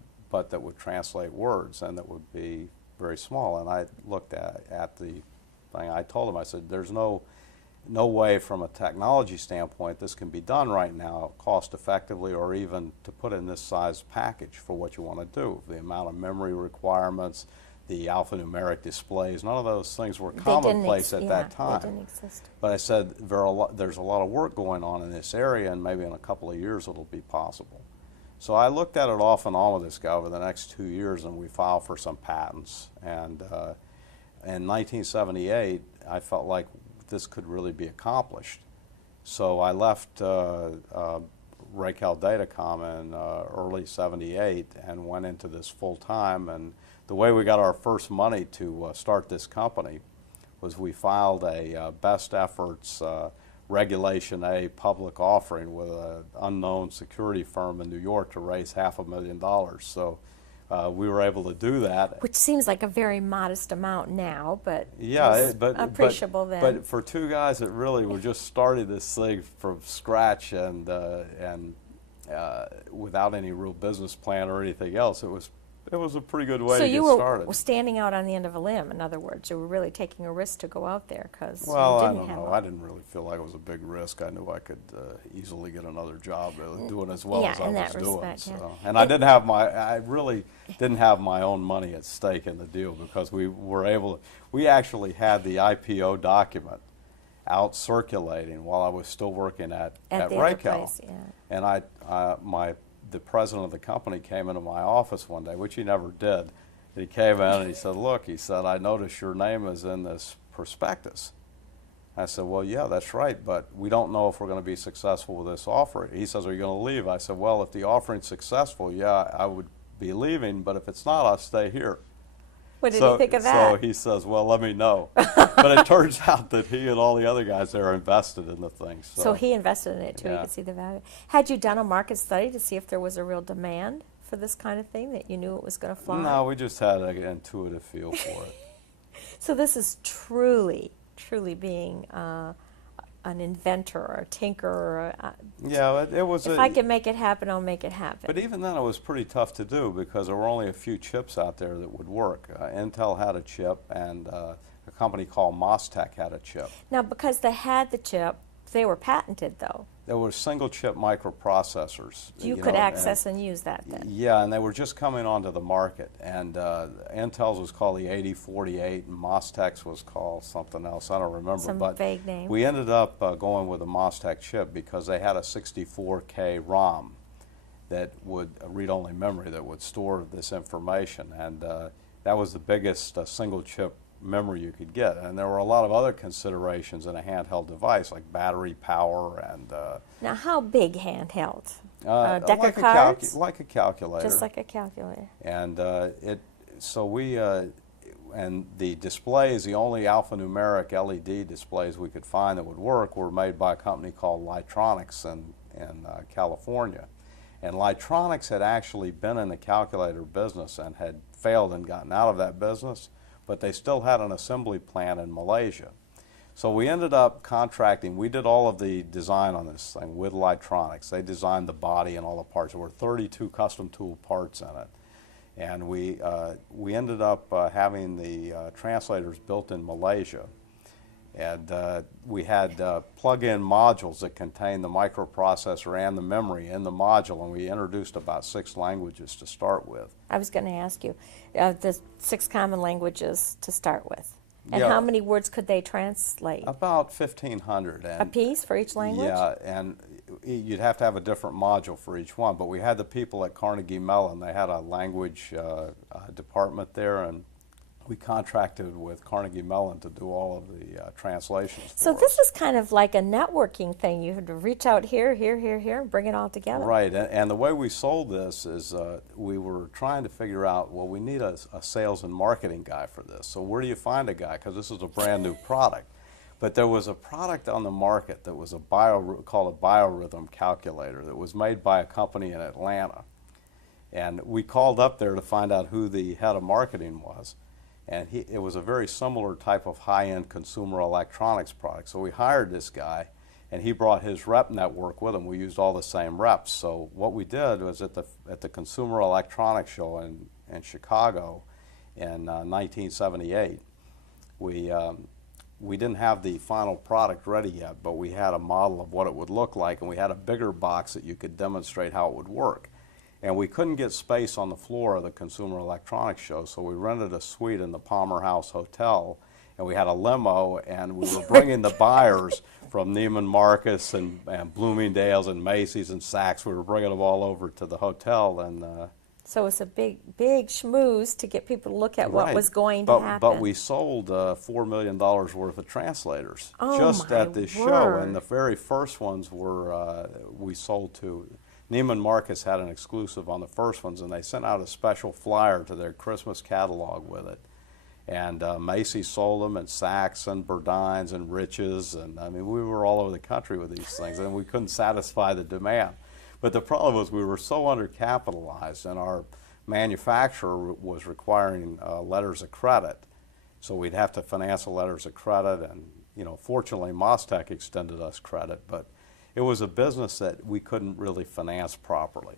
would translate words and that would be very small. And I looked at the thing. I told him, I said, there's no way from a technology standpoint this can be done right now cost effectively or even to put in this size package for what you want to do. The amount of memory requirements, the alphanumeric displays, none of those things were commonplace at that time. They didn't exist. But I said, there's a lot of work going on in this area, and maybe in a couple of years it'll be possible. So I looked at it off and on with this guy over the next 2 years, and we filed for some patents. And in 1978, I felt like this could really be accomplished. So I left Raycal Datacom in early '78 and went into this full time. And the way we got our first money to start this company was we filed a best efforts Regulation A public offering with an unknown security firm in New York to raise $500,000. So we were able to do that. Which seems like a very modest amount now, but yeah, appreciable then. But for two guys that really were just starting this thing from scratch and without any real business plan or anything else, it was a pretty good way to get started. So you were standing out on the end of a limb, in other words. You were really taking a risk to go out there because I don't know. I didn't really feel like it was a big risk. I knew I could easily get another job doing as well as I was doing. Respect, yeah. So. And I really didn't have my own money at stake in the deal because we actually had the IPO document out circulating while I was still working at Raycal. Yeah. And the president of the company came into my office one day, which he never did. He came in and he said, look, he said, I noticed your name is in this prospectus. I said, well, yeah, that's right, but we don't know if we're going to be successful with this offering. He says, are you going to leave? I said, well, if the offering's successful, yeah, I would be leaving, but if it's not, I'll stay here. What did he think of that? So he says, well, let me know. But it turns out that he and all the other guys there are invested in the thing. So he invested in it too. Yeah. You could see the value. Had you done a market study to see if there was a real demand for this kind of thing, that you knew it was going to fly? No, we just had an intuitive feel for it. So this is truly being an inventor or a tinker or it was. If I can make it happen, I'll make it happen. But even then, it was pretty tough to do because there were only a few chips out there that would work. Intel had a chip, and a company called Mostec had a chip. Now, because they had the chip, they were patented, though. There were single-chip microprocessors. You could access and use that then. Yeah, and they were just coming onto the market. And Intel's was called the 8048, and Mostec's was called something else. I don't remember. Some but vague name. We ended up going with a Mostec chip because they had a 64K ROM that would, a read-only memory that would store this information. And that was the biggest single-chip memory you could get, and there were a lot of other considerations in a handheld device like battery power and now how big handheld? deck of cards? Like a calculator. Just like a calculator. And and the displays, the only alphanumeric LED displays we could find that would work were made by a company called Lightronics in California. And Lightronics had actually been in the calculator business and had failed and gotten out of that business, but they still had an assembly plant in Malaysia. So we ended up contracting. We did all of the design on this thing with Lightronics. They designed the body and all the parts. There were 32 custom tool parts in it. And we ended up having the translators built in Malaysia. And we had plug-in modules that contained the microprocessor and the memory in the module, and we introduced about 6 languages to start with. I was going to ask you, the 6 common languages to start with. And Yeah. how many words could they translate? About 1,500. A piece for each language? Yeah, and you'd have to have a different module for each one. But we had the people at Carnegie Mellon. They had a language department there, and we contracted with Carnegie Mellon to do all of the translations So for this us. is kind of like a networking thing. You had to reach out here, here, here, here, and bring it all together. Right, and the way we sold this is we were trying to figure out, well, we need a sales and marketing guy for this. So where do you find a guy? Because this is a brand new product. But there was a product on the market that was called a biorhythm calculator that was made by a company in Atlanta. And we called up there to find out who the head of marketing was. And it was a very similar type of high-end consumer electronics product. So we hired this guy, and he brought his rep network with him. We used all the same reps. So what we did was at the Consumer Electronics Show in Chicago in 1978, we didn't have the final product ready yet, but we had a model of what it would look like, and we had a bigger box that you could demonstrate how it would work. And we couldn't get space on the floor of the Consumer Electronics Show, so we rented a suite in the Palmer House Hotel, and we had a limo, and we were bringing the buyers from Neiman Marcus and Bloomingdale's and Macy's and Saks. We were bringing them all over to the hotel. And so it's a big schmooze to get people to look at what right. was going to happen. But we sold $4 million worth of translators just my at this show, word. and the very first ones were we sold to. Neiman Marcus had an exclusive on the first ones, and they sent out a special flyer to their Christmas catalog with it. And Macy's sold them, and Saks, and Burdines, and Riches, and I mean, we were all over the country with these things, and we couldn't satisfy the demand. But the problem was we were so undercapitalized, and our manufacturer was requiring letters of credit, so we'd have to finance the letters of credit, and fortunately, Mostec extended us credit, but it was a business that we couldn't really finance properly.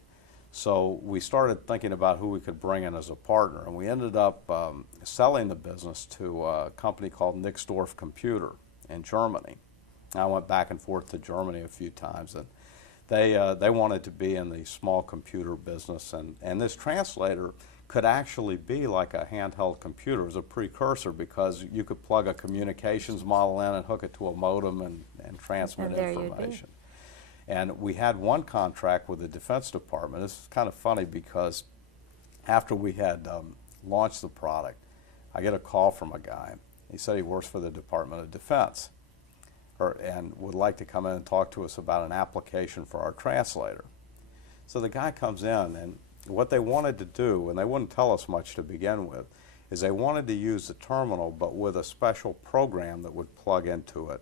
So we started thinking about who we could bring in as a partner, and we ended up selling the business to a company called Nixdorf Computer in Germany. I went back and forth to Germany a few times, and they wanted to be in the small computer business, and this translator could actually be like a handheld computer. It was a precursor because you could plug a communications model in and hook it to a modem and transmit information. And we had one contract with the Defense Department. This is kind of funny because after we had launched the product, I get a call from a guy. He said he works for the Department of Defense and would like to come in and talk to us about an application for our translator. So the guy comes in, and what they wanted to do, and they wouldn't tell us much to begin with, is they wanted to use the terminal but with a special program that would plug into it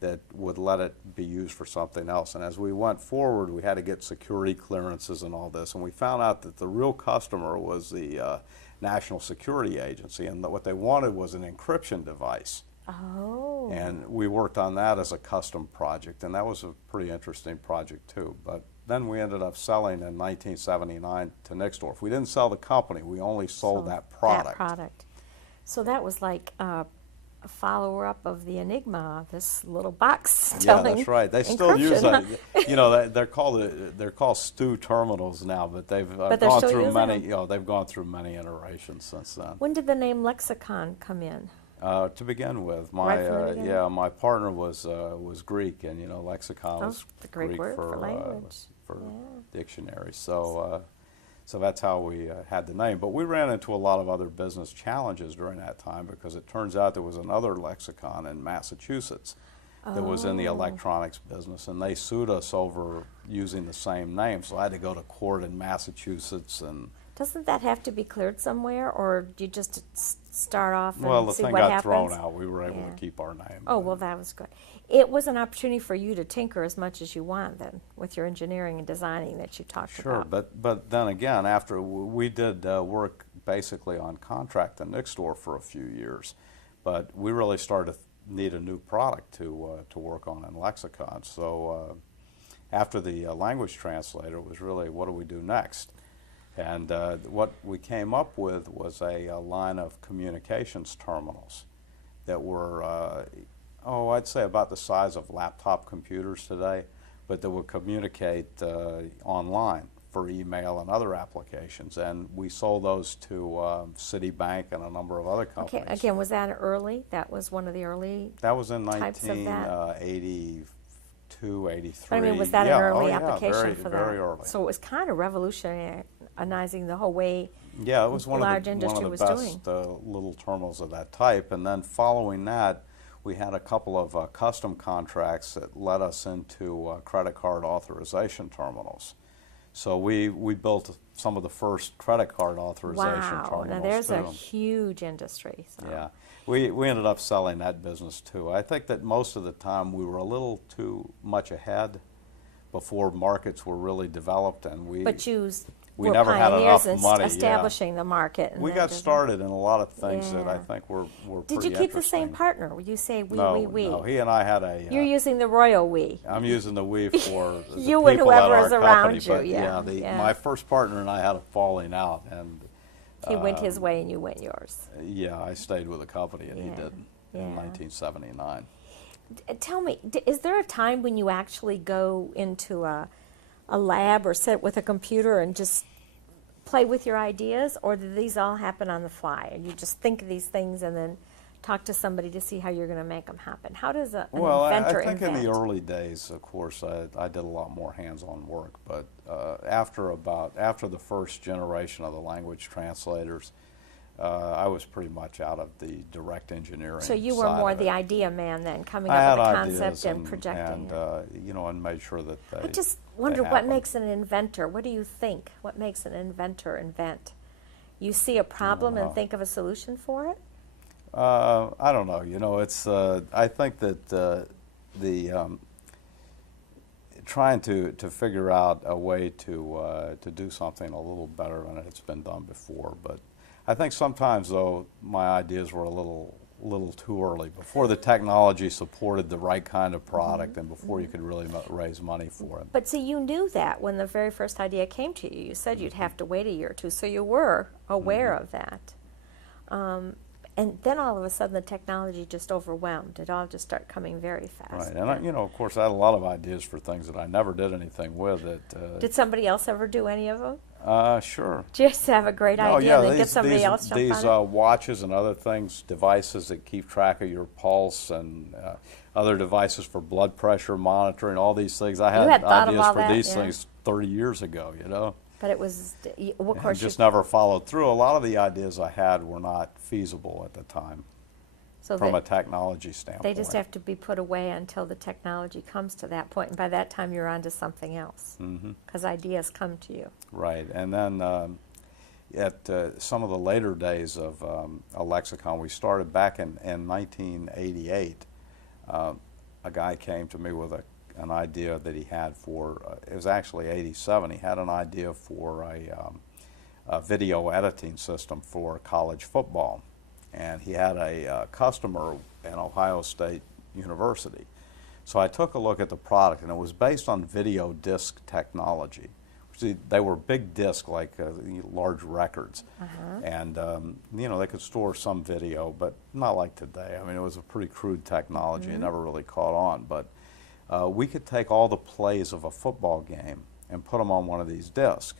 that would let it be used for something else. And as we went forward, we had to get security clearances and all this, and we found out that the real customer was the National Security Agency, and that what they wanted was an encryption device. Oh. And we worked on that as a custom project, and that was a pretty interesting project too. But then we ended up selling in 1979 to Nixdorf. We didn't sell the company, we only sold that product. So that was like a follower-up of the Enigma, this little box Yeah, telling that's right. They still use that. They're called STU terminals now, but they've gone through many. They've gone through many iterations since then. When did the name Lexicon come in? To begin with, my partner was Greek, and lexicon was the Greek word for language, for dictionary. So that's how we had the name. But we ran into a lot of other business challenges during that time because it turns out there was another lexicon in Massachusetts that was in the Oh. electronics business, and they sued us over using the same name. So I had to go to court in Massachusetts, and Doesn't that have to be cleared somewhere, or do you just start off and well, the see thing what got happens? thrown out. We were able Yeah. to keep our name. Oh, well, that was good. It was an opportunity for you to tinker as much as you want then with your engineering and designing that you talked Sure, about. but then again, after we did work basically on contract in Nick store for a few years, but we really started to need a new product to work on in Lexicon. So after the language translator, it was really what do we do next? And what we came up with was a line of communications terminals that were, I'd say about the size of laptop computers today, but that would communicate online for email and other applications. And we sold those to Citibank and a number of other companies. Okay, again, was that early? That was one of the early That was in types of that? 1982, 83. But I mean, was that Yeah, an early oh, yeah, application very, for that? very early. So it was kind of revolutionizing the whole way Yeah, it was one large of industry the was best little terminals of that type. And then following that, we had a couple of custom contracts that led us into credit card authorization terminals. So we built some of the first credit card authorization terminals. Wow, now there's a too. huge industry. So. Yeah, we ended up selling that business too. I think that most of the time we were a little too much ahead before markets were really developed, and But you we were never had pioneers enough in money. establishing the market. And We then got just- started in a lot of things that I Yeah. think were Did pretty you keep the same interesting. partner? You say we, No, we. no, he and I had a. You're using the royal we. I'm using the we for the You and people at whoever our is around company, you, but yeah, yeah, yeah. my first partner and I had a falling out, and He went his way and you went yours. yeah, I stayed with the company and he Yeah, didn't yeah. in 1979. Tell me, is there a time when you actually go into a lab or sit with a computer and just play with your ideas, or do these all happen on the fly and you just think of these things and then talk to somebody to see how you're going to make them happen? How does an Well, inventor I think invent? in the early days, of course, I did a lot more hands-on work. But after the first generation of the language translators, I was pretty much out of the direct engineering. So you were side more of the it. idea man then, coming I up had with a ideas concept and projecting it. and made sure that they. I just wonder what happened. makes an inventor. What do you think? What makes an inventor invent? You see a problem and think of a solution for it? I don't know. It's. I think that trying to figure out a way to do something a little better than it's been done before. But I think sometimes, though, my ideas were a little too early, before the technology supported the right kind of product and before you could really raise money for it. But see, you knew that when the very first idea came to you. You said you'd have to wait a year or two, so you were aware of that. And then all of a sudden the technology just overwhelmed. It all just started coming very fast. Right, and of course, I had a lot of ideas for things that I never did anything with. Did somebody else ever do any of them? Sure. Just have a great Oh, idea yeah, and then get somebody else jump these on it? watches and other things, devices that keep track of your pulse, and other devices for blood pressure monitoring, all these things. I had had thought of ideas all for that, these yeah. things 30 years ago, But it was, of and course, just never followed through. A lot of the ideas I had were not feasible at the time so from they, a technology standpoint. they just have to be put away until the technology comes to that point, and by that time you're on to something else, because ideas come to you. Right, and then at some of the later days of a lexicon, we started back in 1988. A guy came to me with an idea that he had for, it was actually 87, he had an idea for a video editing system for college football. And he had a customer in Ohio State University. So I took a look at the product, and it was based on video disc technology. See, they were big disc, like large records, and they could store some video, but not like today. I mean, it was a pretty crude technology. It never really caught on, but we could take all the plays of a football game and put them on one of these discs,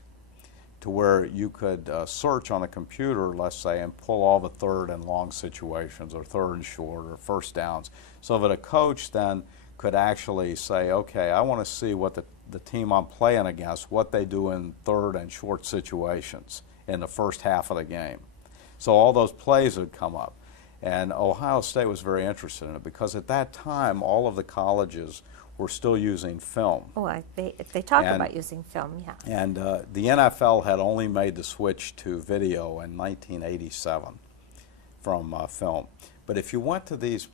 to where you could search on a computer, let's say, and pull all the third and long situations, or third and short, or first downs, so that a coach then could actually say, okay, I want to see what the team I'm playing against, what they do in third and short situations in the first half of the game. So all those plays would come up. And Ohio State was very interested in it because at that time, all of the colleges were still using film. Oh, they talk And- about using film, yeah. And the NFL had only made the switch to video in 1987 from film. But if you went to these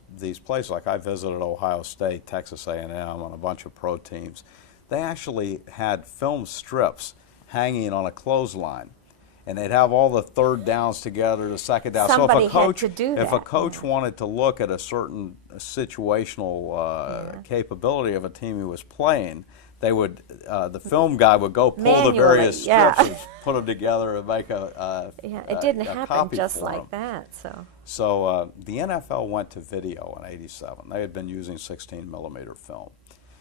places, like I visited Ohio State, Texas A&M, and a bunch of pro teams, they actually had film strips hanging on a clothesline. And they'd have all the third downs together, the second down. Somebody so if a coach, had to do if a that, coach yeah. wanted to look at a certain situational capability of a team he was playing, they would the film guy would go pull the Manually, various yeah. strips and put them together and make a Yeah, it didn't a happen copy just for like 'em. that, so. So the NFL went to video in '87. They had been using 16 millimeter film.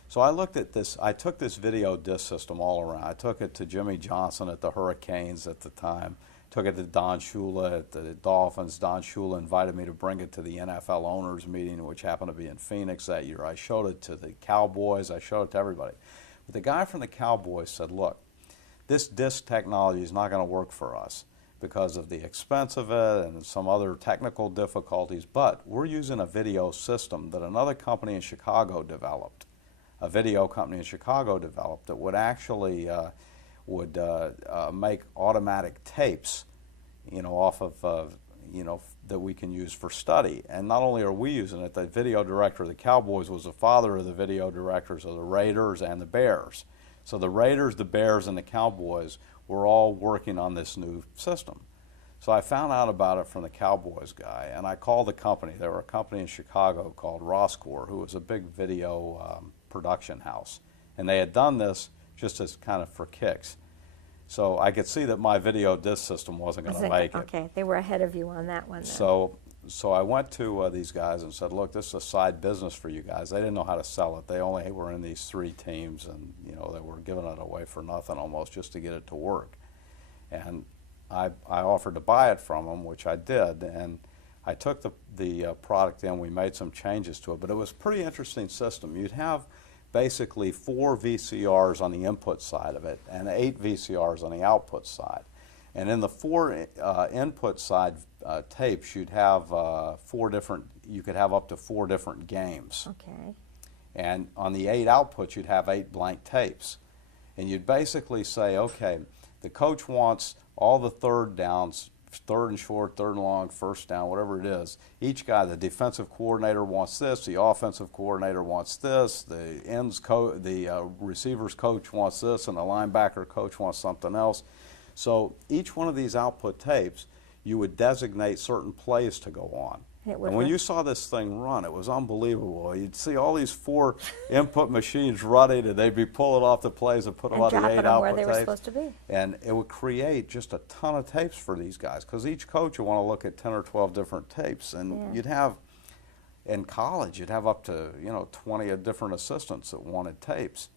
So I looked at this, I took this video disc system all around. I took it to Jimmy Johnson at the Hurricanes at the time, took it to Don Shula at the Dolphins. Don Shula invited me to bring it to the NFL owners meeting, which happened to be in Phoenix that year. I showed it to the Cowboys, I showed it to everybody. But the guy from the Cowboys said, look, this disc technology is not going to work for us because of the expense of it and some other technical difficulties, but we're using a video system that another company in Chicago developed. A video company in Chicago developed that would actually make automatic tapes, off of, that we can use for study. And not only are we using it, the video director of the Cowboys was the father of the video directors of the Raiders and the Bears. So the Raiders, the Bears, and the Cowboys were all working on this new system. So I found out about it from the Cowboys guy, and I called the company. There were a company in Chicago called Roscor, who was a big video production house. And they had done this just as kind of for kicks. So I could see that my video disc system wasn't going to make it. Okay, they were ahead of you on that one then. So I went to these guys and said, look, this is a side business for you guys. They didn't know how to sell it. They only were in these 3 teams, and they were giving it away for nothing almost just to get it to work. And I offered to buy it from them, which I did, and I took the product in. We made some changes to it, but it was a pretty interesting system. You'd have basically 4 VCRs on the input side of it and 8 VCRs on the output side. And in the 4 input side tapes, you'd have you could have up to 4 different games. Okay. And on the 8 outputs, you'd have 8 blank tapes. And you'd basically say, okay, the coach wants all the third downs, third and short, third and long, first down, whatever it is. Each guy, the defensive coordinator wants this, the offensive coordinator wants this, the receivers coach wants this, and the linebacker coach wants something else. So each one of these output tapes, you would designate certain plays to go on. And when you saw this thing run, it was unbelievable. You'd see all these 4 input machines running, and they'd be pulling off the plays and putting them on the 8 output where they tapes. were supposed to be. And it would create just a ton of tapes for these guys, because each coach would want to look at 10 or 12 different tapes. And you'd have, in college, you'd have up to 20 different assistants that wanted tapes.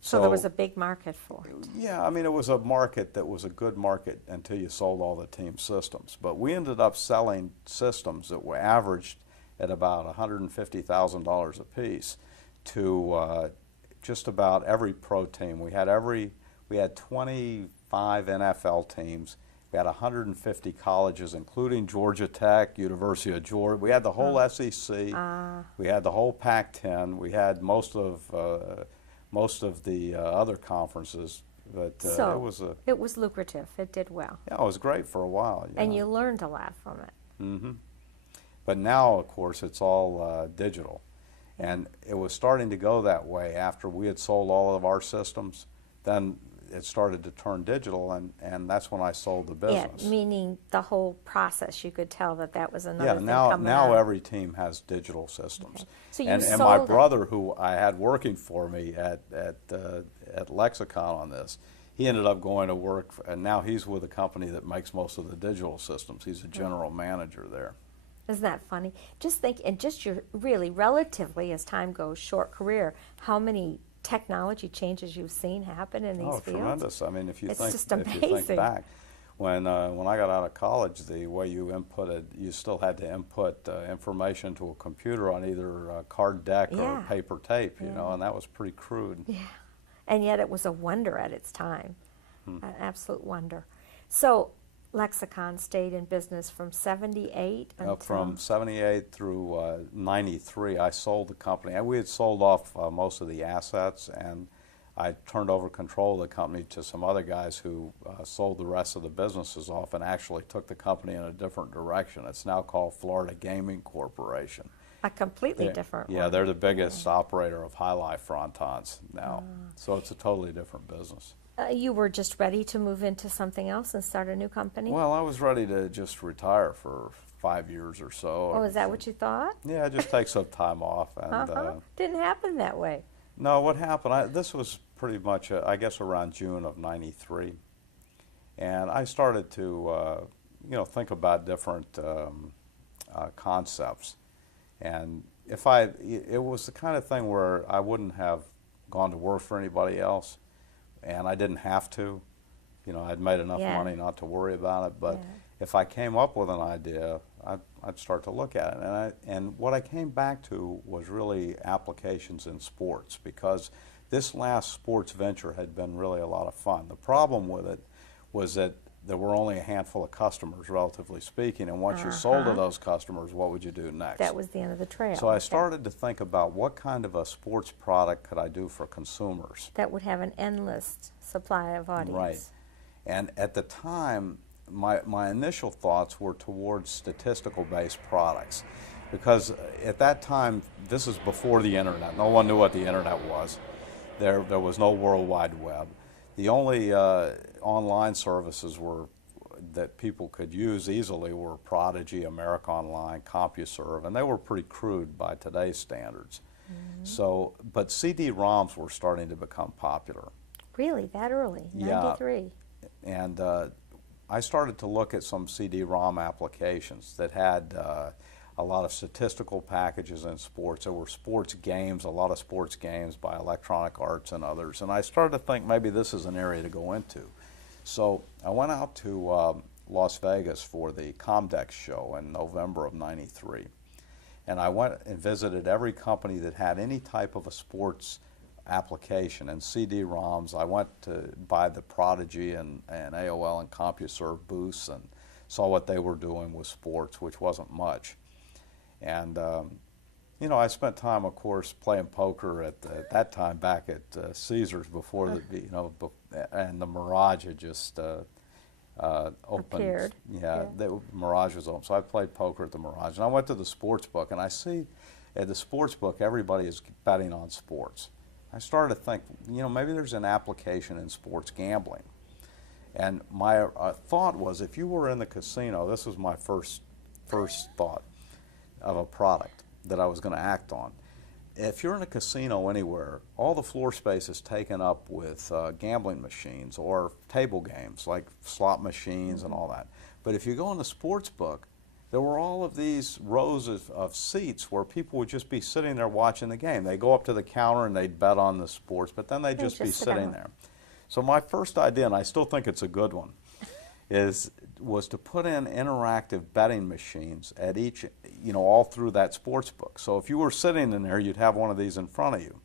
So there was a big market for it. Yeah, I mean, it was a market that was a good market until you sold all the team systems. But we ended up selling systems that were averaged at about $150,000 a piece to just about every pro team. We had 25 NFL teams. We had 150 colleges, including Georgia Tech, University of Georgia. We had the whole SEC. We had the whole Pac-10. We had most of the other conferences, but it was lucrative. It did well. Yeah, it was great for a while. And you learned a lot from it. Mm-hmm. But now, of course, it's all digital. And it was starting to go that way after we had sold all of our systems. Then it started to turn digital, and that's when I sold the business. Yeah, meaning the whole process, you could tell that was another thing now coming now out. every team has digital systems. Okay. So you and sold my it. brother, who I had working for me at Lexicon on this, he ended up going to work, and now he's with a company that makes most of the digital systems. He's a general manager there. Isn't that funny? Just think, and just your really relatively, as time goes, short career, how many technology changes you've seen happen in these fields. Tremendous. I mean, if you It's just think amazing. back, when I got out of college, the way you inputted, you still had to input information to a computer on either a card deck or paper tape, and that was pretty crude. Yeah, and yet it was a wonder at its time, an absolute wonder. So Lexicon stayed in business from 78 until... From 78 through 93, I sold the company. And we had sold off most of the assets, and I turned over control of the company to some other guys who sold the rest of the businesses off and actually took the company in a different direction. It's now called Florida Gaming Corporation. A completely different one. Yeah, they're the biggest operator of high-life frontons now. So it's a totally different business. You were just ready to move into something else and start a new company? Well, I was ready to just retire for 5 years or so. Oh, is that what you thought? Yeah, just take some time off. And, Didn't happen that way. No, what happened, this was pretty much, I guess, around June of '93. And I started to, think about different concepts. And it was the kind of thing where I wouldn't have gone to work for anybody else. And I didn't have to. I'd made enough money not to worry about it. But if I came up with an idea, I'd start to look at it. And what I came back to was really applications in sports, because this last sports venture had been really a lot of fun. The problem with it was that there were only a handful of customers, relatively speaking, and once you sold to those customers, what would you do next? That was the end of the trail. So I started to think about what kind of a sports product could I do for consumers. That would have an endless supply of audience. Right. And at the time, my initial thoughts were towards statistical-based products, because at that time, this is before the internet. No one knew what the internet was. There was no World Wide Web. The only online services that people could use easily were Prodigy, America Online, CompuServe, and they were pretty crude by today's standards. But CD-ROMs were starting to become popular. Really, that early? 93? Yeah. And I started to look at some CD-ROM applications that had a lot of statistical packages in sports. There were sports games, a lot of sports games by Electronic Arts and others. And I started to think maybe this is an area to go into. So I went out to Las Vegas for the Comdex show in November of '93. And I went and visited every company that had any type of a sports application and CD-ROMs. I went to buy the Prodigy and AOL and CompuServe booths and saw what they were doing with sports, which wasn't much. And, I spent time, of course, playing poker at that time back at Caesars before and the Mirage had just opened. Appeared. Yeah, the Mirage was open. So I played poker at the Mirage. And I went to the sports book, and I see at the sports book everybody is betting on sports. I started to think, maybe there's an application in sports gambling. And my thought was, if you were in the casino, this was my first thought of a product that I was going to act on. If you're in a casino anywhere, all the floor space is taken up with gambling machines or table games like slot machines and all that. But if you go in the sports book, there were all of these rows of seats where people would just be sitting there watching the game. They go up to the counter and they'd bet on the sports, but then they'd just be sitting there. So my first idea, and I still think it's a good one, was to put in interactive betting machines at each, all through that sports book. So if you were sitting in there, you'd have one of these in front of you.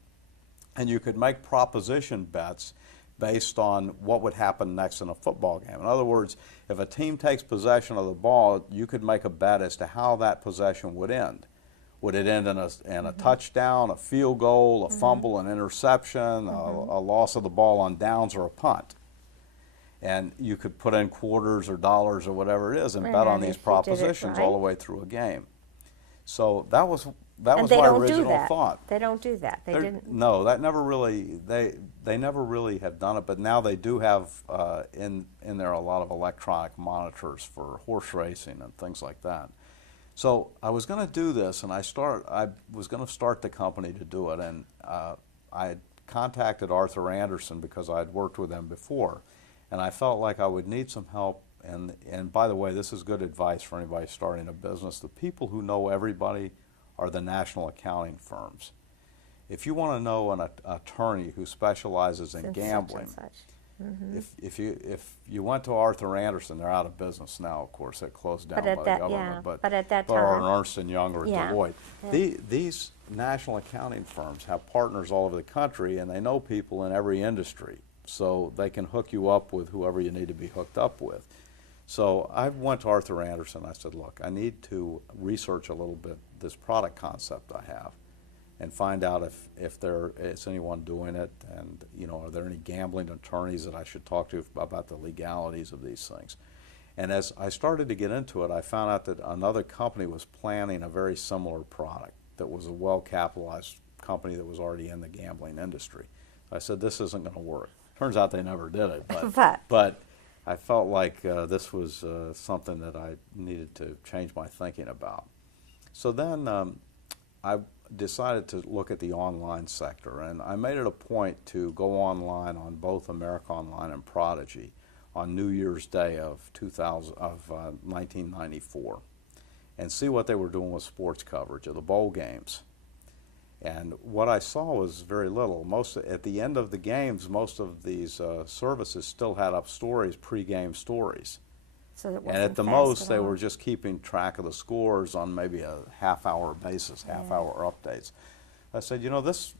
And you could make proposition bets based on what would happen next in a football game. In other words, if a team takes possession of the ball, you could make a bet as to how that possession would end. Would it end in a touchdown, a field goal, a fumble, an interception, a loss of the ball on downs, or a punt? And you could put in quarters or dollars or whatever it is and bet on these propositions all the way through a game. So that was my original thought. They don't do that. They didn't. No, that never really. They never really have done it. But now they do have in there a lot of electronic monitors for horse racing and things like that. So I was going to do this, and I was going to start the company to do it, and I had contacted Arthur Anderson because I had worked with him before. And I felt like I would need some help. And by the way, this is good advice for anybody starting a business. The people who know everybody are the national accounting firms. If you want to know an attorney who specializes in gambling, if you went to Arthur Anderson, they're out of business now, of course. They closed down by the government. But at that time, or Ernst & Young or Deloitte. These national accounting firms have partners all over the country, and they know people in every industry. So they can hook you up with whoever you need to be hooked up with. So I went to Arthur Andersen. I said, look, I need to research a little bit this product concept I have and find out if there is anyone doing it, and are there any gambling attorneys that I should talk to about the legalities of these things. And as I started to get into it, I found out that another company was planning a very similar product that was a well-capitalized company that was already in the gambling industry. I said, this isn't going to work. Turns out they never did it, but I felt like this was something that I needed to change my thinking about. So then I decided to look at the online sector, and I made it a point to go online on both America Online and Prodigy on New Year's Day of 1994 and see what they were doing with sports coverage of the bowl games. And what I saw was very little. At the end of the games, most of these services still had up stories, pre-game stories. So that and at the most, they were just keeping track of the scores on maybe a half-hour basis, half-hour updates. I said,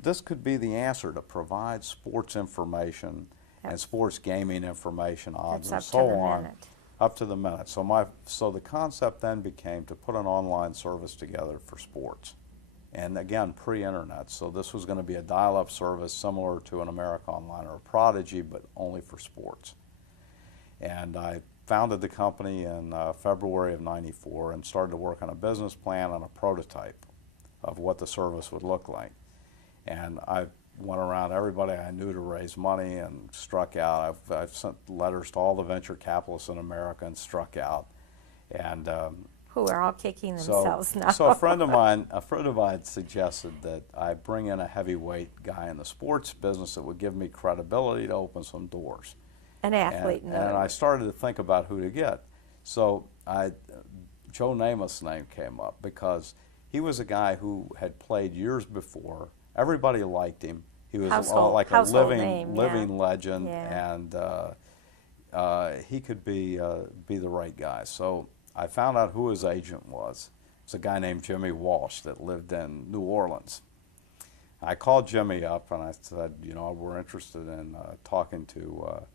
this could be the answer, to provide sports information and sports gaming information, odds and so on, up to the minute. So the concept then became to put an online service together for sports. And again, pre-internet. So this was going to be a dial-up service similar to an America Online or a Prodigy, but only for sports. And I founded the company in February of '94 and started to work on a business plan and a prototype of what the service would look like. And I went around everybody I knew to raise money and struck out. I've sent letters to all the venture capitalists in America and struck out. And who are all kicking themselves now. So a friend of mine suggested that I bring in a heavyweight guy in the sports business that would give me credibility to open some doors. An athlete. And I started to think about who to get. So Joe Namath's name came up because he was a guy who had played years before. Everybody liked him. He was like a living legend, and he could be the right guy. So I found out who his agent was. It's a guy named Jimmy Walsh that lived in New Orleans. I called Jimmy up and I said, we're interested in talking to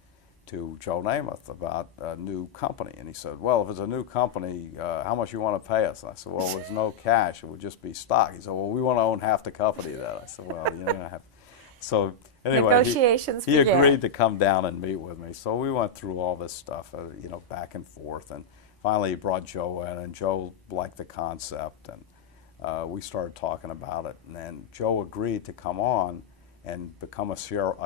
Joe Namath about a new company. And he said, well, if it's a new company, how much you want to pay us? And I said, well, there's no cash. It would just be stock. He said, well, we want to own half the company then. I said, well, So anyway, negotiations he agreed to come down and meet with me. So we went through all this stuff, back and forth. And finally, he brought Joe in, and Joe liked the concept, and we started talking about it. And then Joe agreed to come on and become a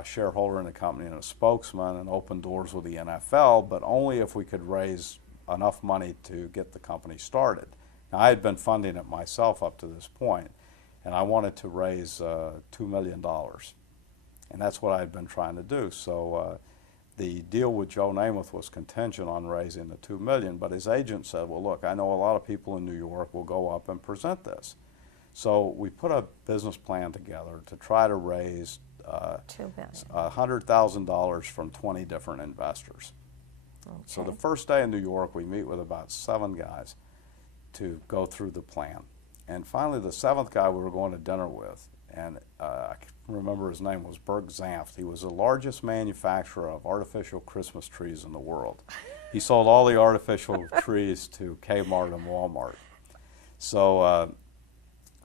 shareholder in the company and a spokesman and open doors with the NFL, but only if we could raise enough money to get the company started. Now, I had been funding it myself up to this point, and I wanted to raise $2 million. And that's what I had been trying to do. So the deal with Joe Namath was contingent on raising the $2 million, but his agent said, well, look, I know a lot of people in New York will go up and present this. So we put a business plan together to try to raise $100,000 from 20 different investors. Okay. So the first day in New York, we meet with about 7 guys to go through the plan. And finally, the 7th guy we were going to dinner with, and I remember his name was Bert Zanft. He was the largest manufacturer of artificial Christmas trees in the world. He sold all the artificial trees to Kmart and Walmart. So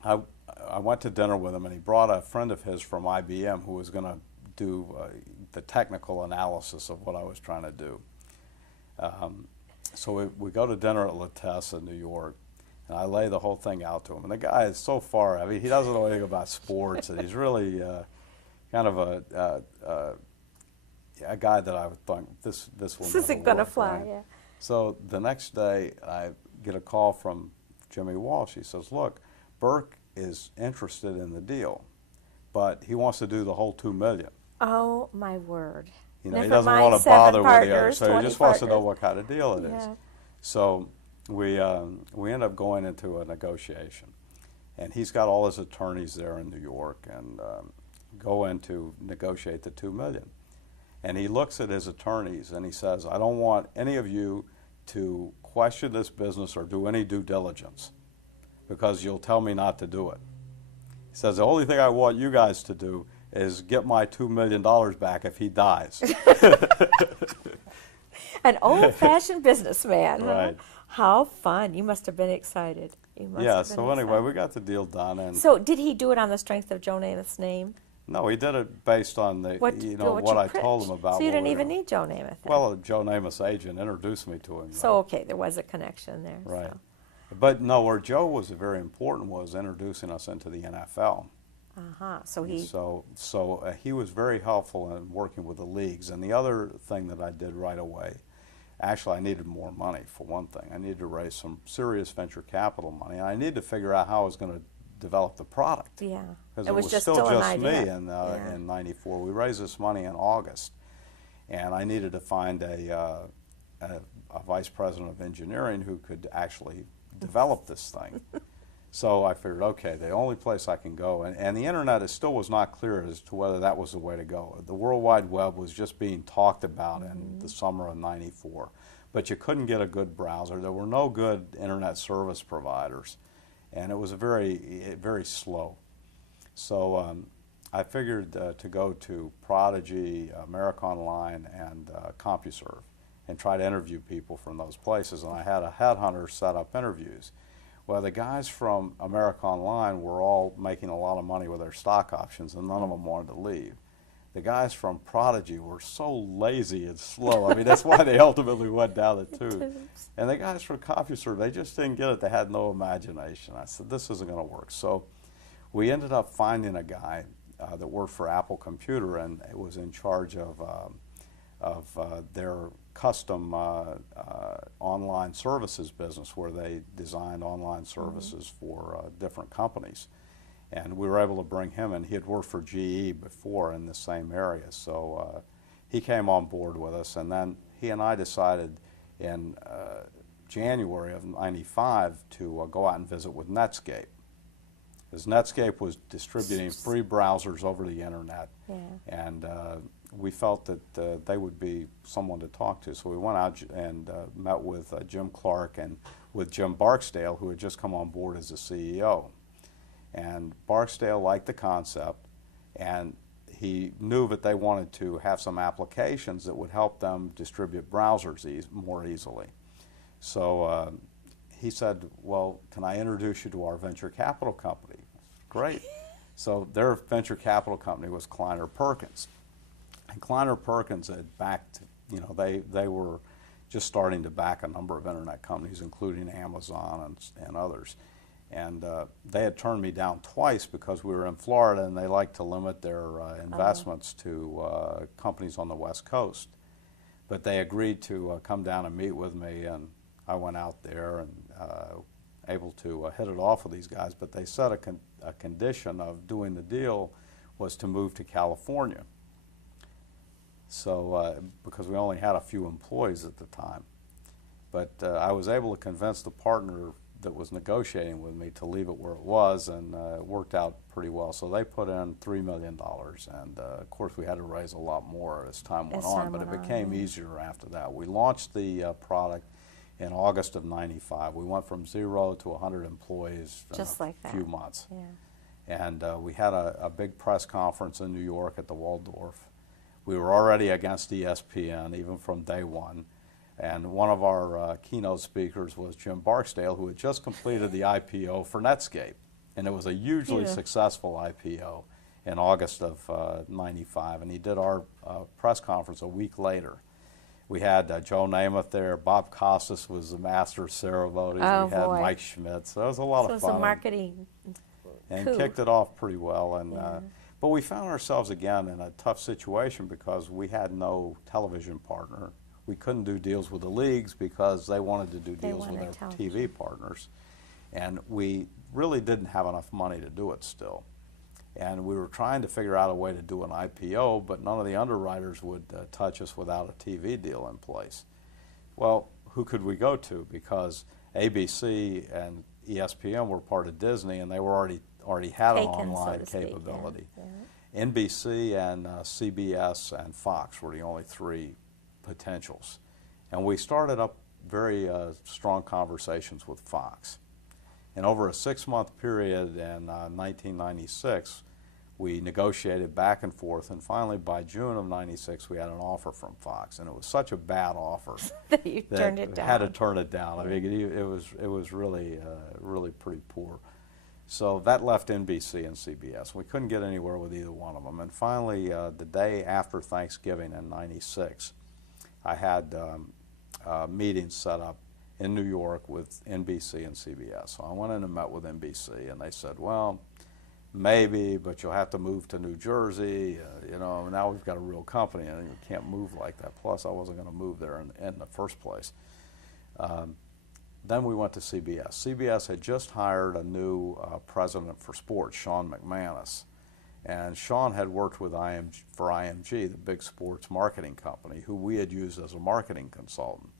I went to dinner with him, and he brought a friend of his from IBM who was going to do the technical analysis of what I was trying to do. So we go to dinner at La Tesse in New York, and I lay the whole thing out to him. And the guy is so far, I mean, he doesn't know anything about sports, and he's really kind of a guy that I would think this isn't going to fly. Right? Yeah. So the next day, I get a call from Jimmy Walsh. He says, look, Burke is interested in the deal, but he wants to do the whole $2 million. Oh, my word. He doesn't want to bother with the other, so he just wants to know what kind of deal it is. So we end up going into a negotiation, and he's got all his attorneys there in New York, and go in to negotiate the $2 million. And he looks at his attorneys and he says, I don't want any of you to question this business or do any due diligence, because you'll tell me not to do it. He says, the only thing I want you guys to do is get my $2 million back if he dies. An old-fashioned businessman, huh? Right. How fun. You must have been excited. You must Yeah, have been so anyway, excited. we got the deal done. And So did he do it on the strength of Joe Namath's name? no, he did it based on the, What what you I told him about. So you what didn't we even were- need Joe Namath then. Well, Joe Namath's agent introduced me to him. So okay, there was a connection there. Right. So. But no, where Joe was very important was introducing us into the NFL. So he. So he was very helpful in working with the leagues. And the other thing that I did right away, actually I needed more money for one thing. I needed to raise some serious venture capital money. And I needed to figure out how I was going to develop the product. Yeah. Because It was just still still an just me idea. in '94. We raised this money in August. And I needed to find a vice president of engineering who could actually develop this thing. So I figured, okay, the only place I can go, and the internet still was not clear as to whether that was the way to go. The World Wide Web was just being talked about in the summer of '94, but you couldn't get a good browser. There were no good internet service providers, and it was very slow. So I figured to go to Prodigy, America Online, and CompuServe and try to interview people from those places. And I had a headhunter set up interviews. Well, the guys from America Online were all making a lot of money with their stock options, and none of them wanted to leave. The guys from Prodigy were so lazy and slow. I mean, that's why they ultimately went down the tubes. And the guys from CompuServe, they just didn't get it. They had no imagination. I said, this isn't going to work. So we ended up finding a guy that worked for Apple Computer, and it was in charge of their custom online services business, where they designed online services for different companies. And we were able to bring him in. He had worked for GE before in the same area, so he came on board with us. And then he and I decided in January of '95 to go out and visit with Netscape, because Netscape was distributing free browsers over the internet. Yeah. And we felt that they would be someone to talk to. So we went out and met with Jim Clark and with Jim Barksdale, who had just come on board as the CEO. And Barksdale liked the concept, and he knew that they wanted to have some applications that would help them distribute browsers more easily. So he said, well, can I introduce you to our venture capital company? Great. So their venture capital company was Kleiner Perkins. And Kleiner Perkins had backed, they were just starting to back a number of internet companies, including Amazon and others. And they had turned me down twice because we were in Florida, and they like to limit their investments to companies on the West Coast. But they agreed to come down and meet with me, and I went out there and able to hit it off with these guys. But they set a condition of doing the deal was to move to California. So because we only had a few employees at the time. But I was able to convince the partner that was negotiating with me to leave it where it was, and it worked out pretty well. So they put in $3 million, and of course we had to raise a lot more as time went on, but it became easier after that. We launched the product in August of '95. We went from 0 to 100 employees in a few months. Yeah. And we had a big press conference in New York at the Waldorf. We were already against ESPN, even from day one. And one of our keynote speakers was Jim Barksdale, who had just completed the IPO for Netscape. And it was a hugely successful IPO in August of '95. And he did our press conference a week later. We had Joe Namath there. Bob Costas was the master of ceremonies. Oh, we had boy. Mike Schmidt. So it was a lot of fun. So it was a marketing and coup. Kicked it off pretty well. And but we found ourselves again in a tough situation because we had no television partner. We couldn't do deals with the leagues because they wanted to do deals with their TV partners. And we really didn't have enough money to do it still. And we were trying to figure out a way to do an IPO, but none of the underwriters would touch us without a TV deal in place. Well, who could we go to? Because ABC and ESPN were part of Disney, and they were already had an online capability. Yeah. NBC and CBS and Fox were the only three potentials. And we started up very strong conversations with Fox. And over a 6-month period in 1996, We negotiated back and forth, and finally by June of '96 we had an offer from Fox, and it was such a bad offer that you that turned it down. had to turn it down. I mean, it was really really pretty poor. So that left NBC and CBS. We couldn't get anywhere with either one of them, and finally the day after Thanksgiving in '96, I had meetings set up in New York with NBC and CBS. So I went in and met with NBC, and they said, well, maybe, but you'll have to move to New Jersey. You know, now we've got a real company, and you can't move like that. Plus, I wasn't going to move there in the first place. Then we went to CBS. CBS had just hired a new president for sports, Sean McManus. And Sean had worked with for IMG, the big sports marketing company, who we had used as a marketing consultant.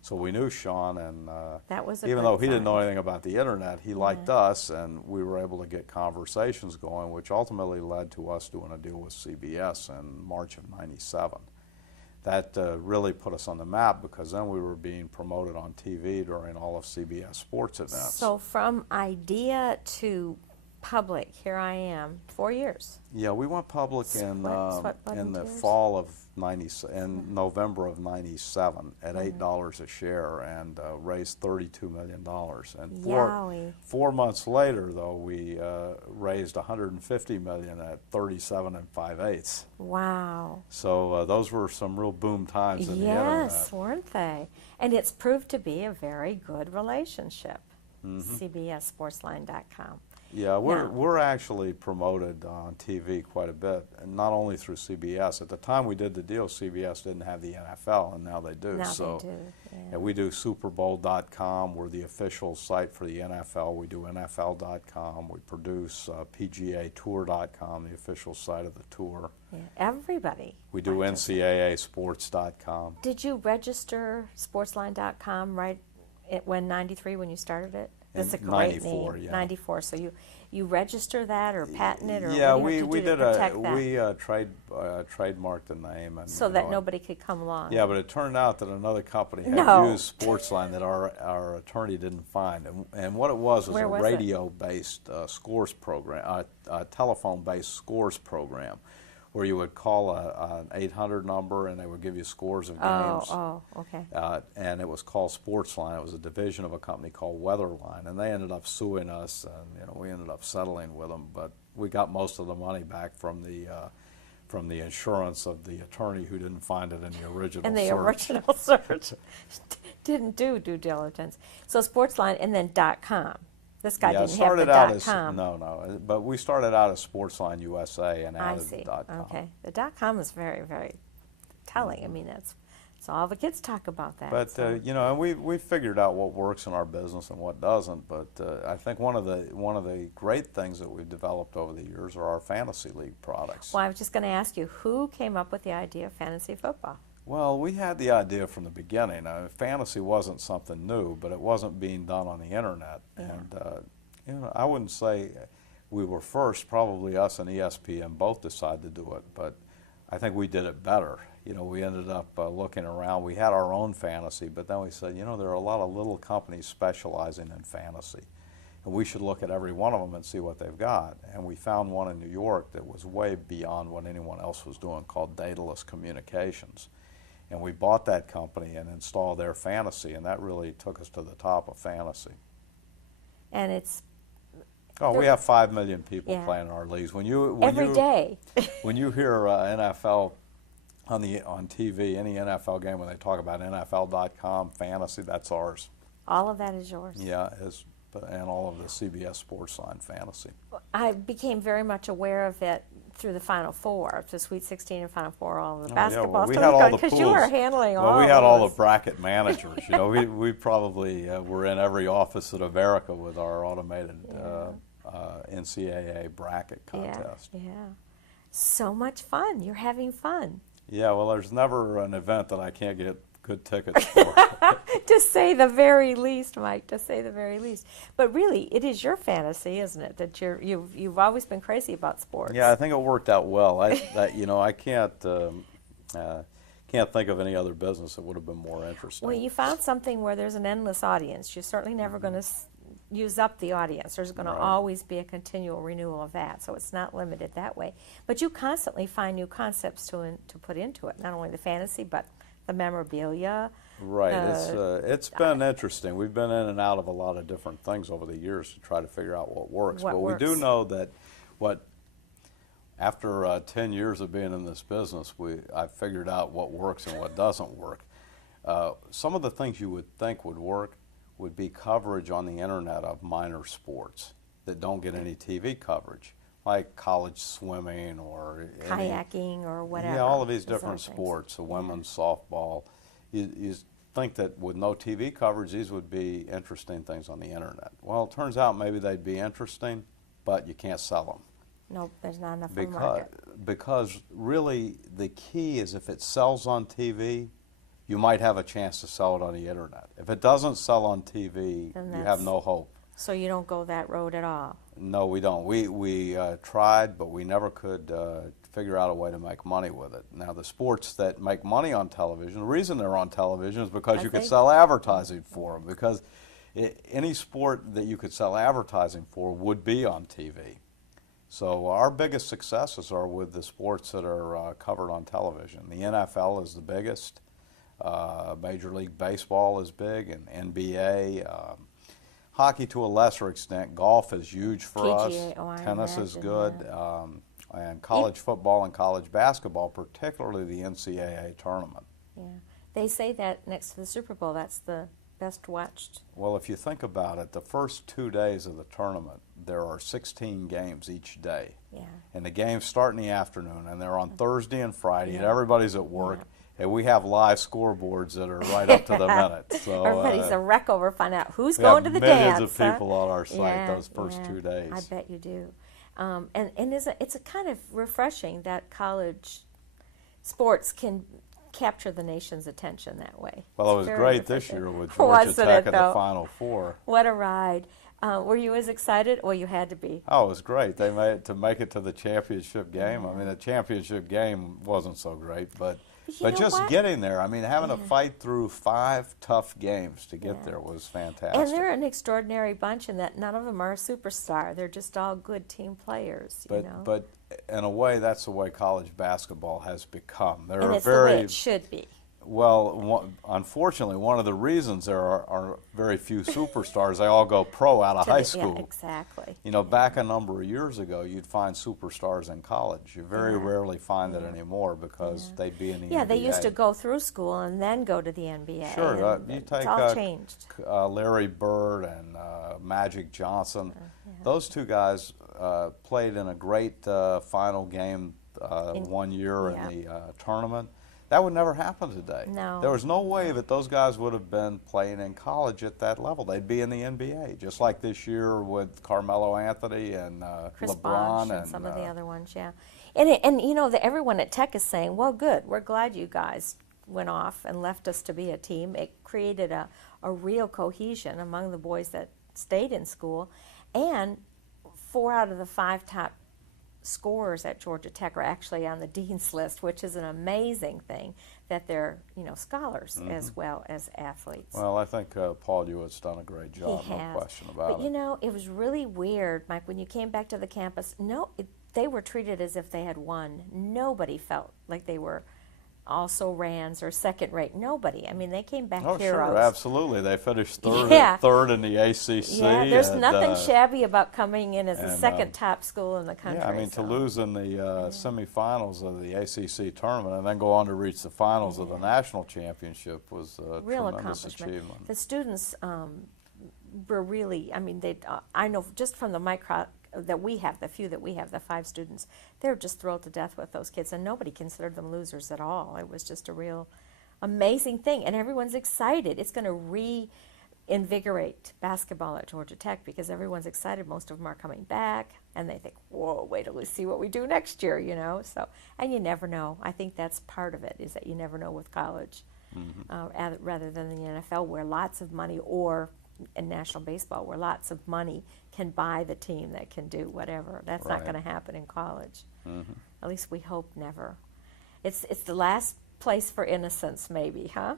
So we knew Sean, and that was even though he didn't know anything about the internet, he liked us, and we were able to get conversations going, which ultimately led to us doing a deal with CBS in March of '97. That really put us on the map, because then we were being promoted on TV during all of CBS sports events. So from idea to public, here I am, 4 years. Yeah, we went public in the fall of in November of '97 at $8 a share, and raised $32 million. And 4 months later, though, we raised $150 million at 37 5/8. Wow. So those were some real boom times in the internet. Yes, weren't they? And it's proved to be a very good relationship. CBSSportsline.com. Yeah, we're actually promoted on TV quite a bit, and not only through CBS. At the time we did the deal, CBS didn't have the NFL, and now they do. Now so, they do. Yeah, we do SuperBowl.com. We're the official site for the NFL. We do NFL.com. We produce PGATour.com, the official site of the tour. Yeah, everybody. We do NCAASports.com. Did you register Sportsline.com right when '93 when you started it? That's a great '94, name. yeah. '94. So you register that or patent it, or yeah, what do you have to do to protect that? we trademarked the name, and so that nobody could come along. Yeah, but it turned out that another company had used Sportsline that our attorney didn't find, and what it was a radio-based scores program, a telephone-based scores program, where you would call an 800 number and they would give you scores of games. Oh, okay. And it was called Sportsline. It was a division of a company called Weatherline, and they ended up suing us, and we ended up settling with them. But we got most of the money back from the insurance of the attorney who didn't find it in the original search. And the original search didn't do due diligence. So Sportsline and then .com. This guy didn't have the .com. No, but we started out as Sportsline USA and added the .com. Okay, the .com is very, very telling. I mean, that's all the kids talk about that. But so. and we figured out what works in our business and what doesn't. But I think one of the great things that we've developed over the years are our fantasy league products. Well, I was just going to ask you, who came up with the idea of fantasy football? Well, we had the idea from the beginning. Fantasy wasn't something new, but it wasn't being done on the internet. Yeah. And I wouldn't say we were first. Probably us and ESPN both decided to do it, but I think we did it better. We ended up looking around. We had our own fantasy, but then we said, there are a lot of little companies specializing in fantasy, and we should look at every one of them and see what they've got. And we found one in New York that was way beyond what anyone else was doing, called Daedalus Communications. And we bought that company and installed their fantasy, and that really took us to the top of fantasy. And it's... we have 5 million people playing in our leagues. Every day. When you hear NFL on TV, any NFL game, when they talk about NFL.com fantasy, that's ours. All of that is yours. Yeah, and all of the CBS Sportsline fantasy. I became very much aware of it through the Final Four, the Sweet 16 and Final Four, all of the basketball stuff. Because you were handling all of Well, we had all the bracket managers. We probably were in every office in America with our automated NCAA bracket contest. Yeah. So much fun. You're having fun. Yeah, well, there's never an event that I can't get good tickets for. To say the very least, Mike, to say the very least. But really, it is your fantasy, isn't it, that you've always been crazy about sports? Yeah, I think it worked out well. I can't think of any other business that would have been more interesting. Well, you found something where there's an endless audience. You're certainly never going to use up the audience. There's going to Right. always be a continual renewal of that, so it's not limited that way. But you constantly find new concepts to put into it, not only the fantasy, but the memorabilia. Right. It's been interesting. We've been in and out of a lot of different things over the years to try to figure out what works. What But works. we do know that after 10 years of being in this business, I figured out what works and what doesn't work. Some of the things you would think would work would be coverage on the internet of minor sports that don't get any TV coverage, like college swimming or Kayaking or whatever. Yeah, all of these Those different other things. sports, the women's softball. You think that with no TV coverage, these would be interesting things on the internet. Well, it turns out maybe they'd be interesting, but you can't sell them. Nope, there's not enough on the market. Because really the key is if it sells on TV, you might have a chance to sell it on the internet. If it doesn't sell on TV, Then you have that's- no hope. So you don't go that road at all. No, we don't. We tried, but we never could figure out a way to make money with it. Now, the sports that make money on television, the reason they're on television is because you could sell advertising for them, because any sport that you could sell advertising for would be on TV. So our biggest successes are with the sports that are covered on television. The NFL is the biggest. Major League Baseball is big, and NBA. Hockey to a lesser extent. Golf is huge for PGA, us. oh, I Tennis is imagine, good. yeah. And college football and college basketball, particularly the NCAA tournament. Yeah. They say that next to the Super Bowl, that's the best watched. Well, if you think about it, the first 2 days of the tournament, there are 16 games each day. Yeah. And the games start in the afternoon, and they're on Thursday and Friday, and Yeah. everybody's at work. And we have live scoreboards that are right up to the minute. So Everybody's a wreck over finding out who's we going have to the millions dance. of people on our site Yeah, those first yeah. 2 days. I bet you do. And it's a kind of refreshing that college sports can capture the nation's attention that way. Well, it was It's very great this refreshing. year with Georgia Wasn't Tech it, in the though? Final Four. What a ride. Were you as excited? Well, you had to be. Oh, it was great. They made to make it to the championship game. I mean, the championship game wasn't so great, but You know just what? getting there. I mean, having to fight through 5 tough games to get there was fantastic. And they're an extraordinary bunch in that none of them are a superstar. They're just all good team players, you know. But in a way, that's the way college basketball has become. There and are it's the very way it should be. well. Unfortunately, one of the reasons there are very few superstars. They all go pro out of high school. Yeah, exactly. You know, back a number of years ago, you'd find superstars in college. You very Yeah. rarely find it anymore because they'd be in the Yeah, NBA. they used to go through school and then go to the NBA. Sure, and you it's take all changed. Larry Bird and Magic Johnson. Those two guys played in a great final game one year in the tournament. That would never happen today. No. There was no way that those guys would have been playing in college at that level. They'd be in the NBA, just like this year with Carmelo Anthony and Chris LeBron Bosh and some of the other ones, yeah. And you know, everyone at Tech is saying, well, good, we're glad you guys went off and left us to be a team. It created a real cohesion among the boys that stayed in school. And 4 out of the 5 top scorers at Georgia Tech are actually on the dean's list, which is an amazing thing that they're, you know, scholars as well as athletes. Well, I think Paul Hewitt's done a great job, He has. no question about But it. you know, it was really weird, Mike, when you came back to the campus. They were treated as if they had won. Nobody felt like they were also rans or second rate. Nobody. I mean, they came back Oh, heroes. sure, absolutely. They finished third, Yeah. third in the ACC. Yeah, there's and, nothing shabby about coming in as the and, second top school in the country. Yeah, I mean, so. to lose in the semifinals of the ACC tournament and then go on to reach the finals of the national championship was a Real tremendous accomplishment. achievement. The students were really, I mean, I know just from the micro that we have, the few that we have, the 5 students, they're just thrilled to death with those kids, and nobody considered them losers at all. It was just a real amazing thing, and everyone's excited. It's going to reinvigorate basketball at Georgia Tech because everyone's excited. Most of them are coming back, and they think, whoa, wait till we see what we do next year, you know. So, and you never know. I think that's part of it, is that you never know with college, rather than the NFL, where lots of money, or in national baseball, where lots of money can buy the team that can do whatever. That's not Right. going to happen in college. At least we hope never. It's the last place for innocence, maybe, huh?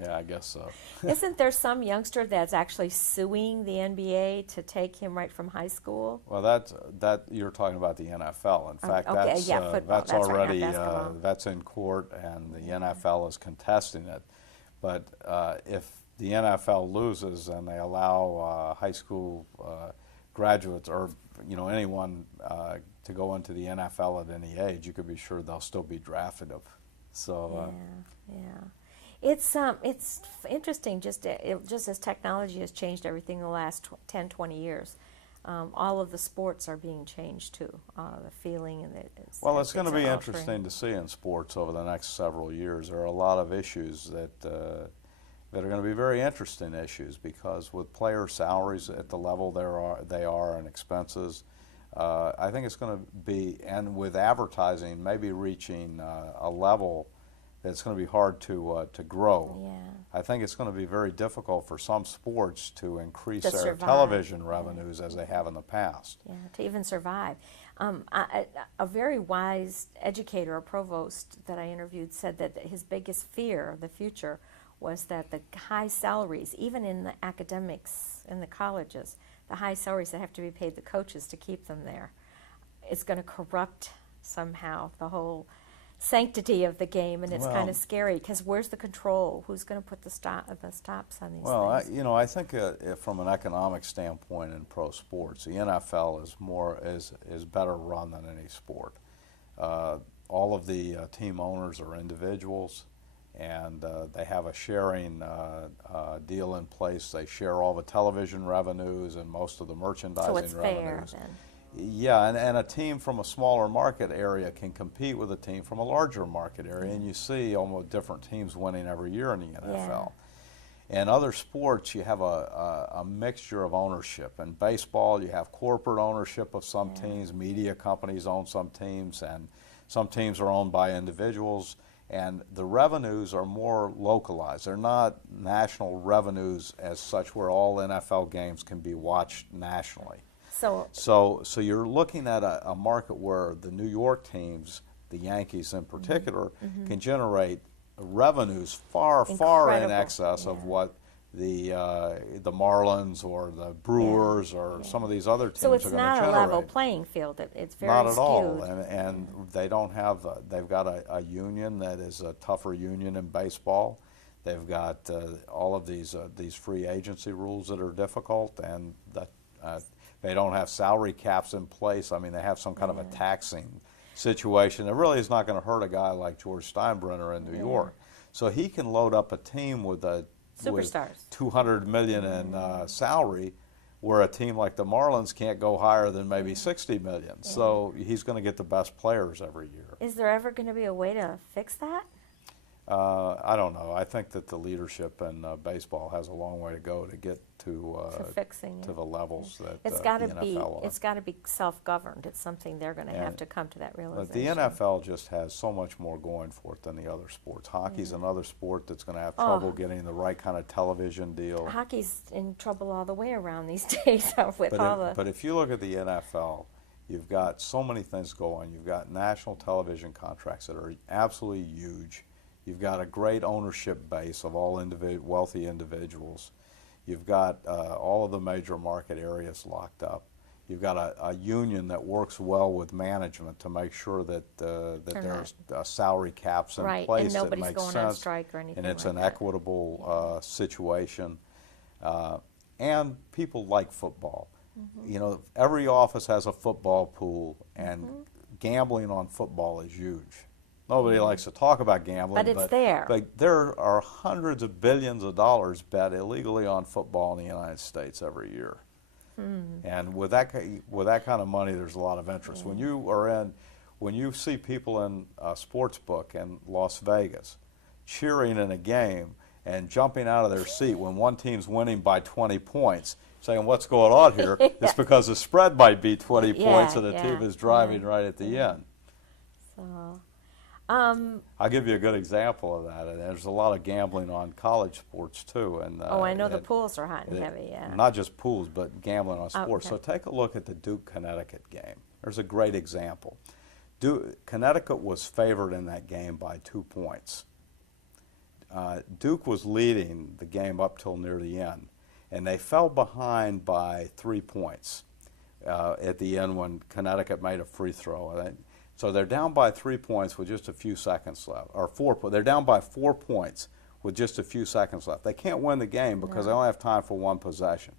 Yeah, I guess so. Isn't there some youngster that's actually suing the NBA to take him right from high school? Well, that you're talking about the NFL. In fact, Okay, yeah, football. that's That's right, not already basketball. that's in court, and the NFL is contesting it. But if the NFL loses and they allow high school graduates or anyone to go into the NFL at any age, you could be sure they'll still be drafted. So Yeah. It's interesting just as technology has changed everything in the last 10, 20 years. All of the sports are being changed too. The feeling and it's going to be altering. interesting to see in sports over the next several years. There are a lot of issues that are going to be very interesting issues because with player salaries at the level they are and expenses, I think it's going to be, and with advertising maybe reaching a level that's going to be hard to grow. Yeah. I think it's going to be very difficult for some sports to increase To their survive. television revenues as they have in the past. Yeah, to even survive. A very wise educator or provost that I interviewed said that his biggest fear of the future was that the high salaries, even in the academics, in the colleges, the high salaries that have to be paid the coaches to keep them there, it's going to corrupt somehow the whole sanctity of the game, and it's kind of scary because where's the control? Who's going to put the stops on these things? I think from an economic standpoint in pro sports, the NFL is better run than any sport. All of the team owners are individuals, and they have a sharing deal in place. They share all the television revenues and most of the merchandising So it's revenues. fair then. Yeah, and a team from a smaller market area can compete with a team from a larger market area, and you see almost different teams winning every year in the NFL. In other sports, you have a mixture of ownership. In baseball, you have corporate ownership of some teams, media companies own some teams, and some teams are owned by individuals, and the revenues are more localized. They're not national revenues as such where all NFL games can be watched nationally. So you're looking at a market where the New York teams, the Yankees in particular, can generate revenues far in excess of what the Marlins or the Brewers or some of these other teams are going to generate. So it's not a level playing field. It's very not at skewed. all, and they don't have. They've got a union that is a tougher union in baseball. They've got all of these free agency rules that are difficult, and that. They don't have salary caps in place. I mean, they have some kind of a taxing situation. It really is not going to hurt a guy like George Steinbrenner in New York. So he can load up a team with Superstars. $200 million in salary, where a team like the Marlins can't go higher than maybe $60 million. So he's going to get the best players every year. Is there ever going to be a way to fix that? I don't know. I think that the leadership in baseball has a long way to go to get to fixing to the levels that it's the got to NFL be. It's got to be self-governed. It's something they're going to have to come to that realization. But the NFL just has so much more going for it than the other sports. Hockey's another sport that's going to have trouble getting the right kind of television deal. Hockey's in trouble all the way around these days with all the. But if you look at the NFL, you've got so many things going. You've got national television contracts that are absolutely huge. You've got a great ownership base of all wealthy individuals. You've got all of the major market areas locked up. You've got a union that works well with management to make sure that there's salary caps in place and that makes going sense, on strike or anything and it's like an that. equitable situation. And people like football. You know, every office has a football pool, and gambling on football is huge. Nobody likes to talk about gambling, but it's there. But there are hundreds of billions of dollars bet illegally on football in the United States every year. And with that kind of money, there's a lot of interest. When you see people in a sports book in Las Vegas cheering in a game and jumping out of their seat when one team's winning by 20 points, saying, "What's going on here?" It's because the spread might be 20 points and the team is driving right at the end. So. I'll give you a good example of that. And there's a lot of gambling on college sports too. And I know the pools are hot and heavy. Yeah. Not just pools, but gambling on sports. Okay. So take a look at the Duke-Connecticut game. There's a great example. Connecticut was favored in that game by 2 points. Duke was leading the game up till near the end, and they fell behind by 3 points at the end when Connecticut made a free throw. So they're down by 3 points with just a few seconds left, or 4. They're down by 4 points with just a few seconds left. They can't win the game because they only have time for one possession.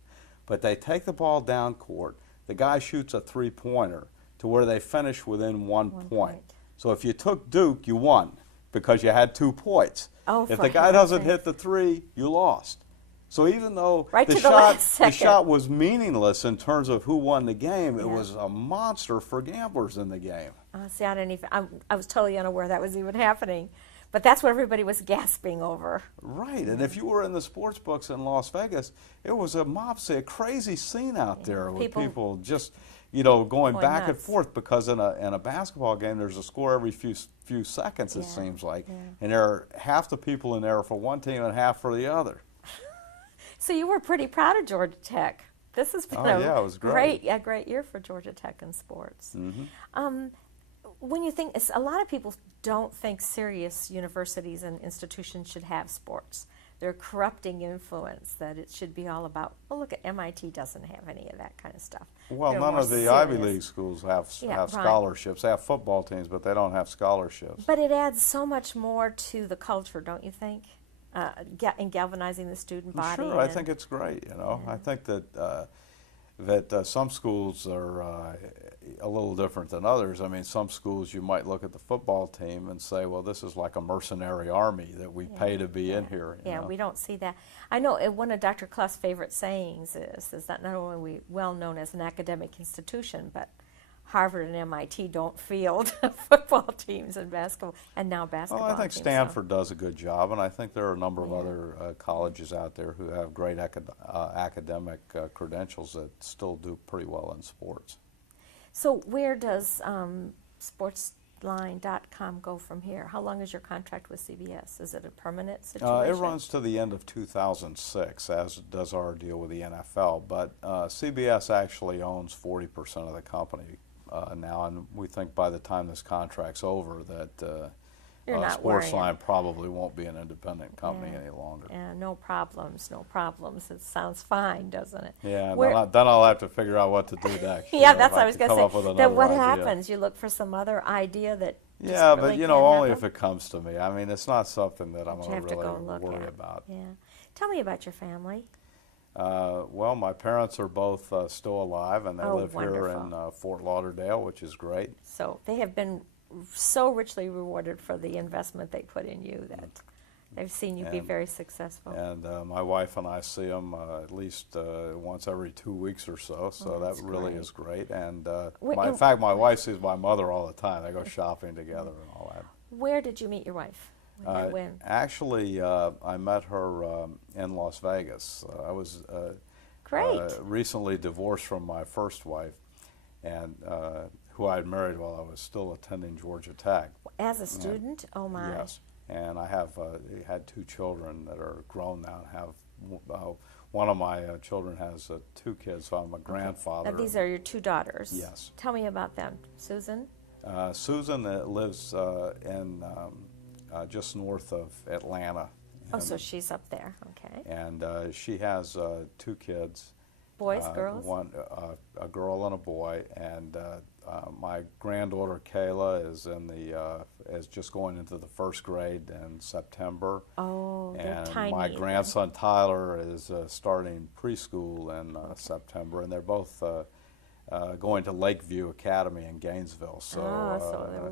But they take the ball down court. The guy shoots a three-pointer to where they finish within 1 point. So if you took Duke, you won because you had 2 points. Oh, if the guy doesn't hit the three, you lost. So even though the shot was meaningless in terms of who won the game, it was a monster for gamblers in the game. See, I was totally unaware that was even happening. But that's what everybody was gasping over. Right, and if you were in the sports books in Las Vegas, it was a crazy scene out there with people just, going back and forth because in a basketball game, there's a score every few seconds, it seems like, and there are half the people in there for one team and half for the other. So you were pretty proud of Georgia Tech. This has been it was great. A great year for Georgia Tech in sports. When you think, a lot of people don't think serious universities and institutions should have sports. They're a corrupting influence that it should be all about, well, look at MIT doesn't have any of that kind of stuff. Well, none of the Ivy League schools have scholarships. They have football teams, but they don't have scholarships. But it adds so much more to the culture, don't you think? In galvanizing the student body. Sure, I think it's great. I think that some schools are a little different than others. I mean, some schools you might look at the football team and say, well, this is like a mercenary army that we pay to be in here. You know? We don't see that. I know one of Dr. Clough's favorite sayings is that not only are we well known as an academic institution, but Harvard and MIT don't field football teams and basketball, and now basketball Well, I think teams, Stanford does a good job, and I think there are a number of other colleges out there who have great academic credentials that still do pretty well in sports. So where does Sportsline.com go from here? How long is your contract with CBS? Is it a permanent situation? It runs to the end of 2006, as does our deal with the NFL, but CBS actually owns 40% of the company now, and we think by the time this contract's over that Sportsline probably won't be an independent company any longer. Yeah, no problems. It sounds fine, doesn't it? Yeah, then I'll have to figure out what to do next. That's what I was going to say. Then what idea. happens? You look for some other idea that but only if it comes to me. I mean, it's not something that I'm going to really worry about. Yeah. Tell me about your family. Well, my parents are both still alive, and they live wonderful. here in Fort Lauderdale, which is great. So they have been so richly rewarded for the investment they put in you that they've seen you be very successful. And my wife and I see them at least once every 2 weeks or so, so that really is great. And in fact, my wife sees my mother all the time. They go shopping together and all that. Where did you meet your wife? When? Actually, I met her in Las Vegas. I was recently divorced from my first wife, and who I had married while I was still attending Georgia Tech. As a student? Oh, my. Yes. And I have had 2 children that are grown now. And have one of my children has 2 kids, so I'm a grandfather. Now, these are your 2 daughters? Yes. Tell me about them. Susan? Susan lives in just north of Atlanta. Oh, so she's up there. Okay. And she has 2 kids. Boys, girls? A girl and a boy, and my granddaughter Kayla is just going into the 1st grade in September. Oh, they're tiny. And my grandson Tyler is starting preschool in September, and they're both going to Lakeview Academy in Gainesville. So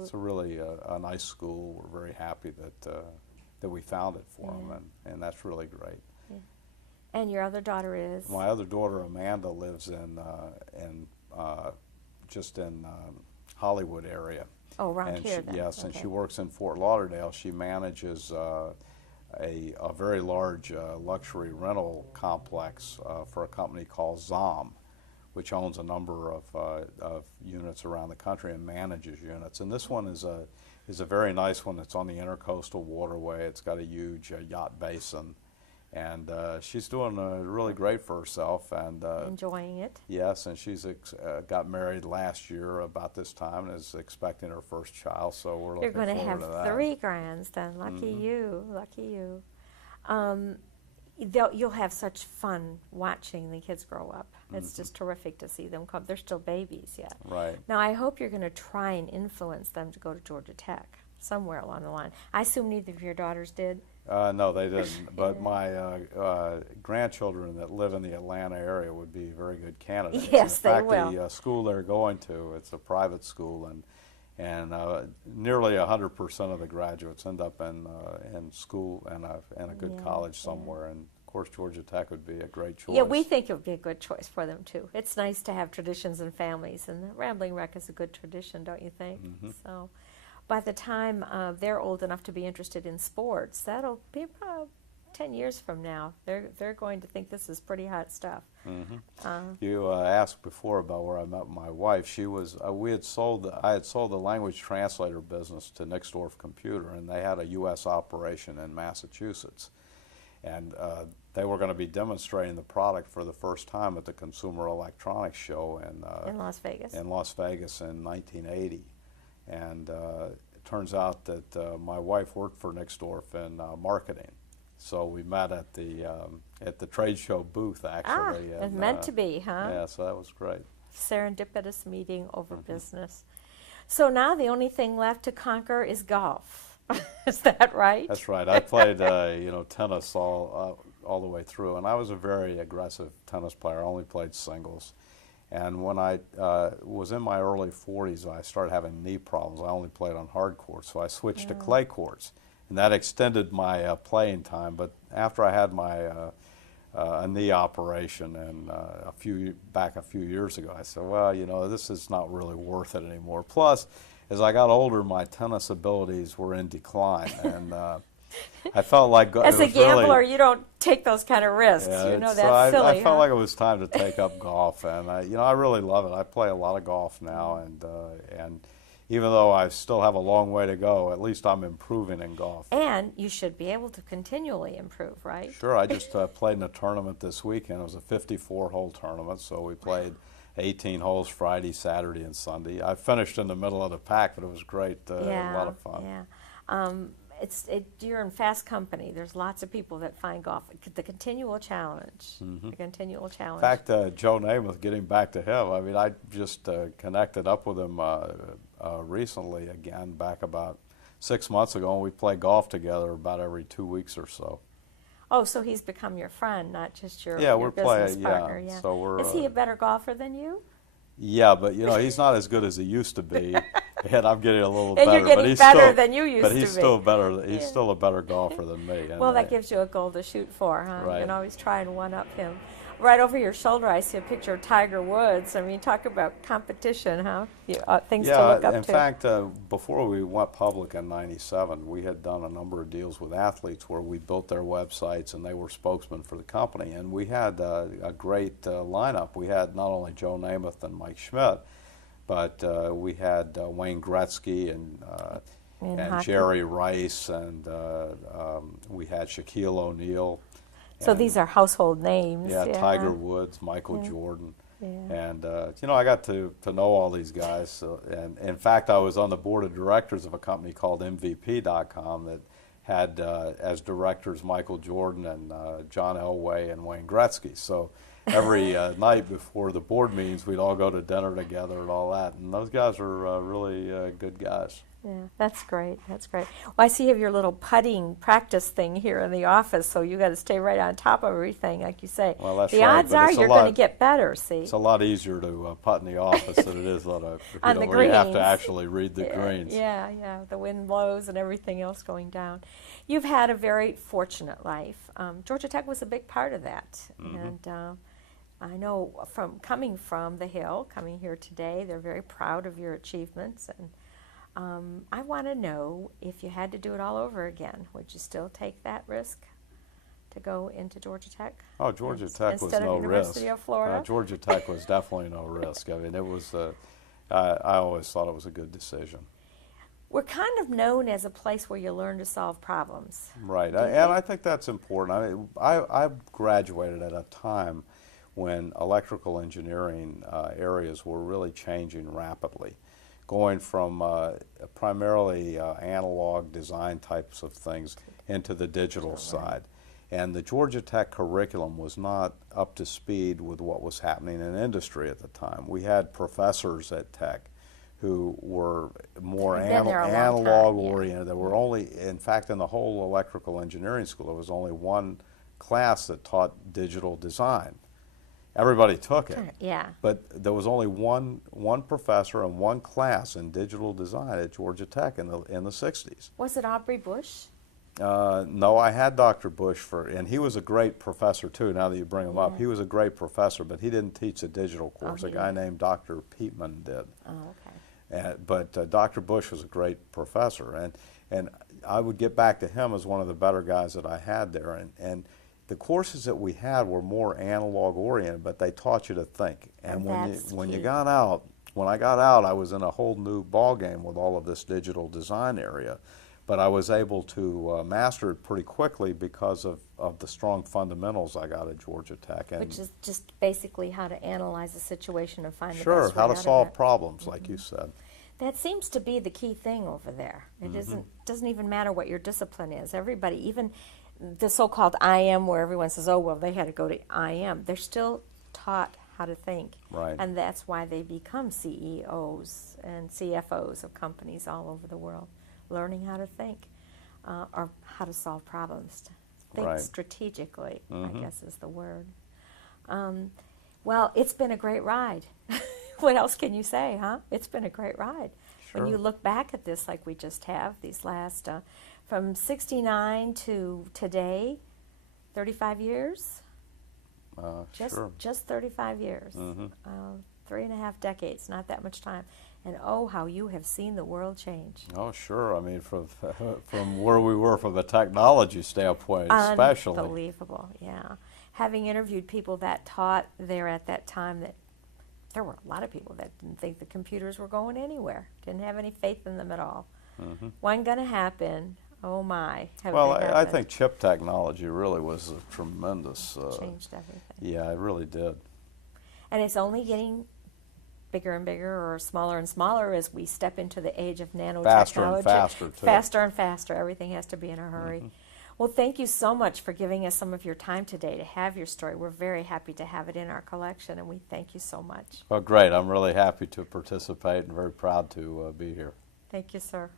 it's a really a nice school. We're very happy that we found it for them, and that's really great. And your other daughter is? My other daughter, Amanda, lives in Hollywood area. Oh, around here then. Yes, and she works in Fort Lauderdale. She manages a very large luxury rental complex for a company called ZOM, which owns a number of units around the country and manages units. And this one is a very nice one. It's on the Intercoastal Waterway. It's got a huge yacht basin. And she's doing really great for herself. And Enjoying it. yes, and she's got married last year about this time and is expecting her first child. So we're You're looking going to forward have to that. 3 grands then. Lucky you. Lucky you. You'll have such fun watching the kids grow up. It's just terrific to see them come. They're still babies yet. Right. Now, I hope you're going to try and influence them to go to Georgia Tech somewhere along the line. I assume neither of your daughters did. No, they didn't. But my grandchildren that live in the Atlanta area would be very good candidates. Yes, in fact, they will. The school they're going to, it's a private school, and nearly 100% of the graduates end up in school and a good Yeah, college yeah. somewhere. And of course, Georgia Tech would be a great choice. Yeah, we think it would be a good choice for them, too. It's nice to have traditions and families, and the Rambling Wreck is a good tradition, don't you think? So by the time they're old enough to be interested in sports, that'll be about 10 years from now. They're going to think this is pretty hot stuff. You asked before about where I met my wife. She was I had sold the language translator business to Nixdorf Computer, and they had a U.S. operation in Massachusetts, and they were going to be demonstrating the product for the first time at the Consumer Electronics Show In Las Vegas. in 1980. And it turns out that my wife worked for Nixdorf in marketing. So we met at the trade show booth, actually. It's meant to be, huh? Yeah, so that was great. Serendipitous meeting over business. So now the only thing left to conquer is golf. Is that right? That's right. I played tennis all the way through, and I was a very aggressive tennis player. I only played singles. And when I was in my early 40s, I started having knee problems. I only played on hard courts, so I switched to clay courts. And that extended my playing time. But after I had my a knee operation and a few years ago, I said, well, this is not really worth it anymore. Plus, as I got older, my tennis abilities were in decline, and I felt like as a gambler, you don't take those kind of risks. Yeah, That's I silly. felt like it was time to take up golf, and I really love it. I play a lot of golf now, and even though I still have a long way to go, at least I'm improving in golf. And you should be able to continually improve, right? Sure. I just played in a tournament this weekend. It was a 54-hole tournament, so we played 18 holes Friday, Saturday, and Sunday. I finished in the middle of the pack, but it was great. A lot of fun. Yeah. You're in fast company. There's lots of people that find golf the continual challenge. The continual challenge. In fact, Joe Namath, getting back to him, I mean, I just connected up with him recently again, back about 6 months ago, and we play golf together about every 2 weeks or so. Oh, so he's become your friend, not just your, Yeah, your we're business playing. partner. Yeah, Yeah. so we're. Is he a better golfer than you? Yeah, but he's not as good as he used to be, and I'm getting a little And better. you're getting but he's better still, than you used but to he's be. still better. He's Yeah. still a better golfer than me. And Well, that gives you a goal to shoot for, huh? Right. You can always try and one-up him. Right over your shoulder, I see a picture of Tiger Woods. I mean, talk about competition, huh? Things to look up in to. fact, before we went public in '97, we had done a number of deals with athletes where we built their websites and they were spokesmen for the company. And we had a great lineup. We had not only Joe Namath and Mike Schmidt, but we had Wayne Gretzky and hockey. Jerry Rice, and we had Shaquille O'Neal. So and, these are household names. Yeah, Tiger Woods, Michael Jordan. Yeah. And, I got to know all these guys. So, and in fact, I was on the board of directors of a company called MVP.com that had as directors Michael Jordan and John Elway and Wayne Gretzky. So every night before the board meetings, we'd all go to dinner together and all that. And those guys are really good guys. Yeah, that's great. That's great. Well, I see you have your little putting practice thing here in the office, so you got to stay right on top of everything, like you say. Well, that's the right, odds but are it's a you're lot- going to get better. See, It's a lot easier to putt in the office than it is on a On the where you have greens. to actually read the greens. Yeah. The wind blows and everything else going down. You've had a very fortunate life. Georgia Tech was a big part of that, and I know from coming from the Hill, coming here today, they're very proud of your achievements. And I want to know, if you had to do it all over again, would you still take that risk to go into Georgia Tech? Oh, Georgia Tech was instead of no University risk. of Florida? Georgia Tech was definitely no risk. I mean, it was. I always thought it was a good decision. we're kind of known as a place where you learn to solve problems. Right, Do you and think? I think that's important. I mean, I graduated at a time when electrical engineering areas were really changing rapidly, going from primarily analog design types of things into the digital side. And the Georgia Tech curriculum was not up to speed with what was happening in industry at the time. We had professors at Tech who were more They've been there a long time, analog yeah. oriented. There were only, in fact, in the whole electrical engineering school, there was only one class that taught digital design. Everybody took it, Yeah. but there was only one professor and one class in digital design at Georgia Tech in the 60s. Was it Aubrey Bush? No, I had Dr. Bush and he was a great professor too. Now that you bring him up, he was a great professor, but he didn't teach the digital course. he A guy didn't. named Dr. Peatman did. Oh, okay. But Dr. Bush was a great professor, and I would get back to him as one of the better guys that I had there. And the courses that we had were more analog oriented, but they taught you to think. And when you key. got out, when I got out, I was in a whole new ball game with all of this digital design area. But I was able to master it pretty quickly because of the strong fundamentals I got at Georgia Tech. And Which is just basically how to analyze a situation and find the sure, best way how to out of solve it. problems, like you said. That seems to be the key thing over there. It doesn't even matter what your discipline is. Everybody, even the so-called IM, where everyone says, "Oh, well, they had to go to IM," they're still taught how to think, Right. and that's why they become CEOs and CFOs of companies all over the world, learning how to think or how to solve problems. Think Right. strategically, I guess is the word. Well, it's been a great ride. What else can you say, huh? It's been a great ride. When you Sure. look back at this like we just have, these last, from 69 to today, 35 years? Sure. Just 35 years. 3.5 decades, not that much time. And oh, how you have seen the world change. Oh, sure. I mean, from where we were from the technology standpoint, especially. Unbelievable, yeah. Having interviewed people that taught there at that time, that there were a lot of people that didn't think the computers were going anywhere, didn't have any faith in them at all. Wasn't going to happen. Oh my, have Well, they I happened. think chip technology really was a tremendous. Changed everything. Yeah, it really did. And it's only getting bigger and bigger or smaller and smaller as we step into the age of nanotechnology. Faster and faster, too. Faster and faster. Everything has to be in a hurry. Well, thank you so much for giving us some of your time today to have your story. We're very happy to have it in our collection, and we thank you so much. Well, great. I'm really happy to participate and very proud to be here. Thank you, sir.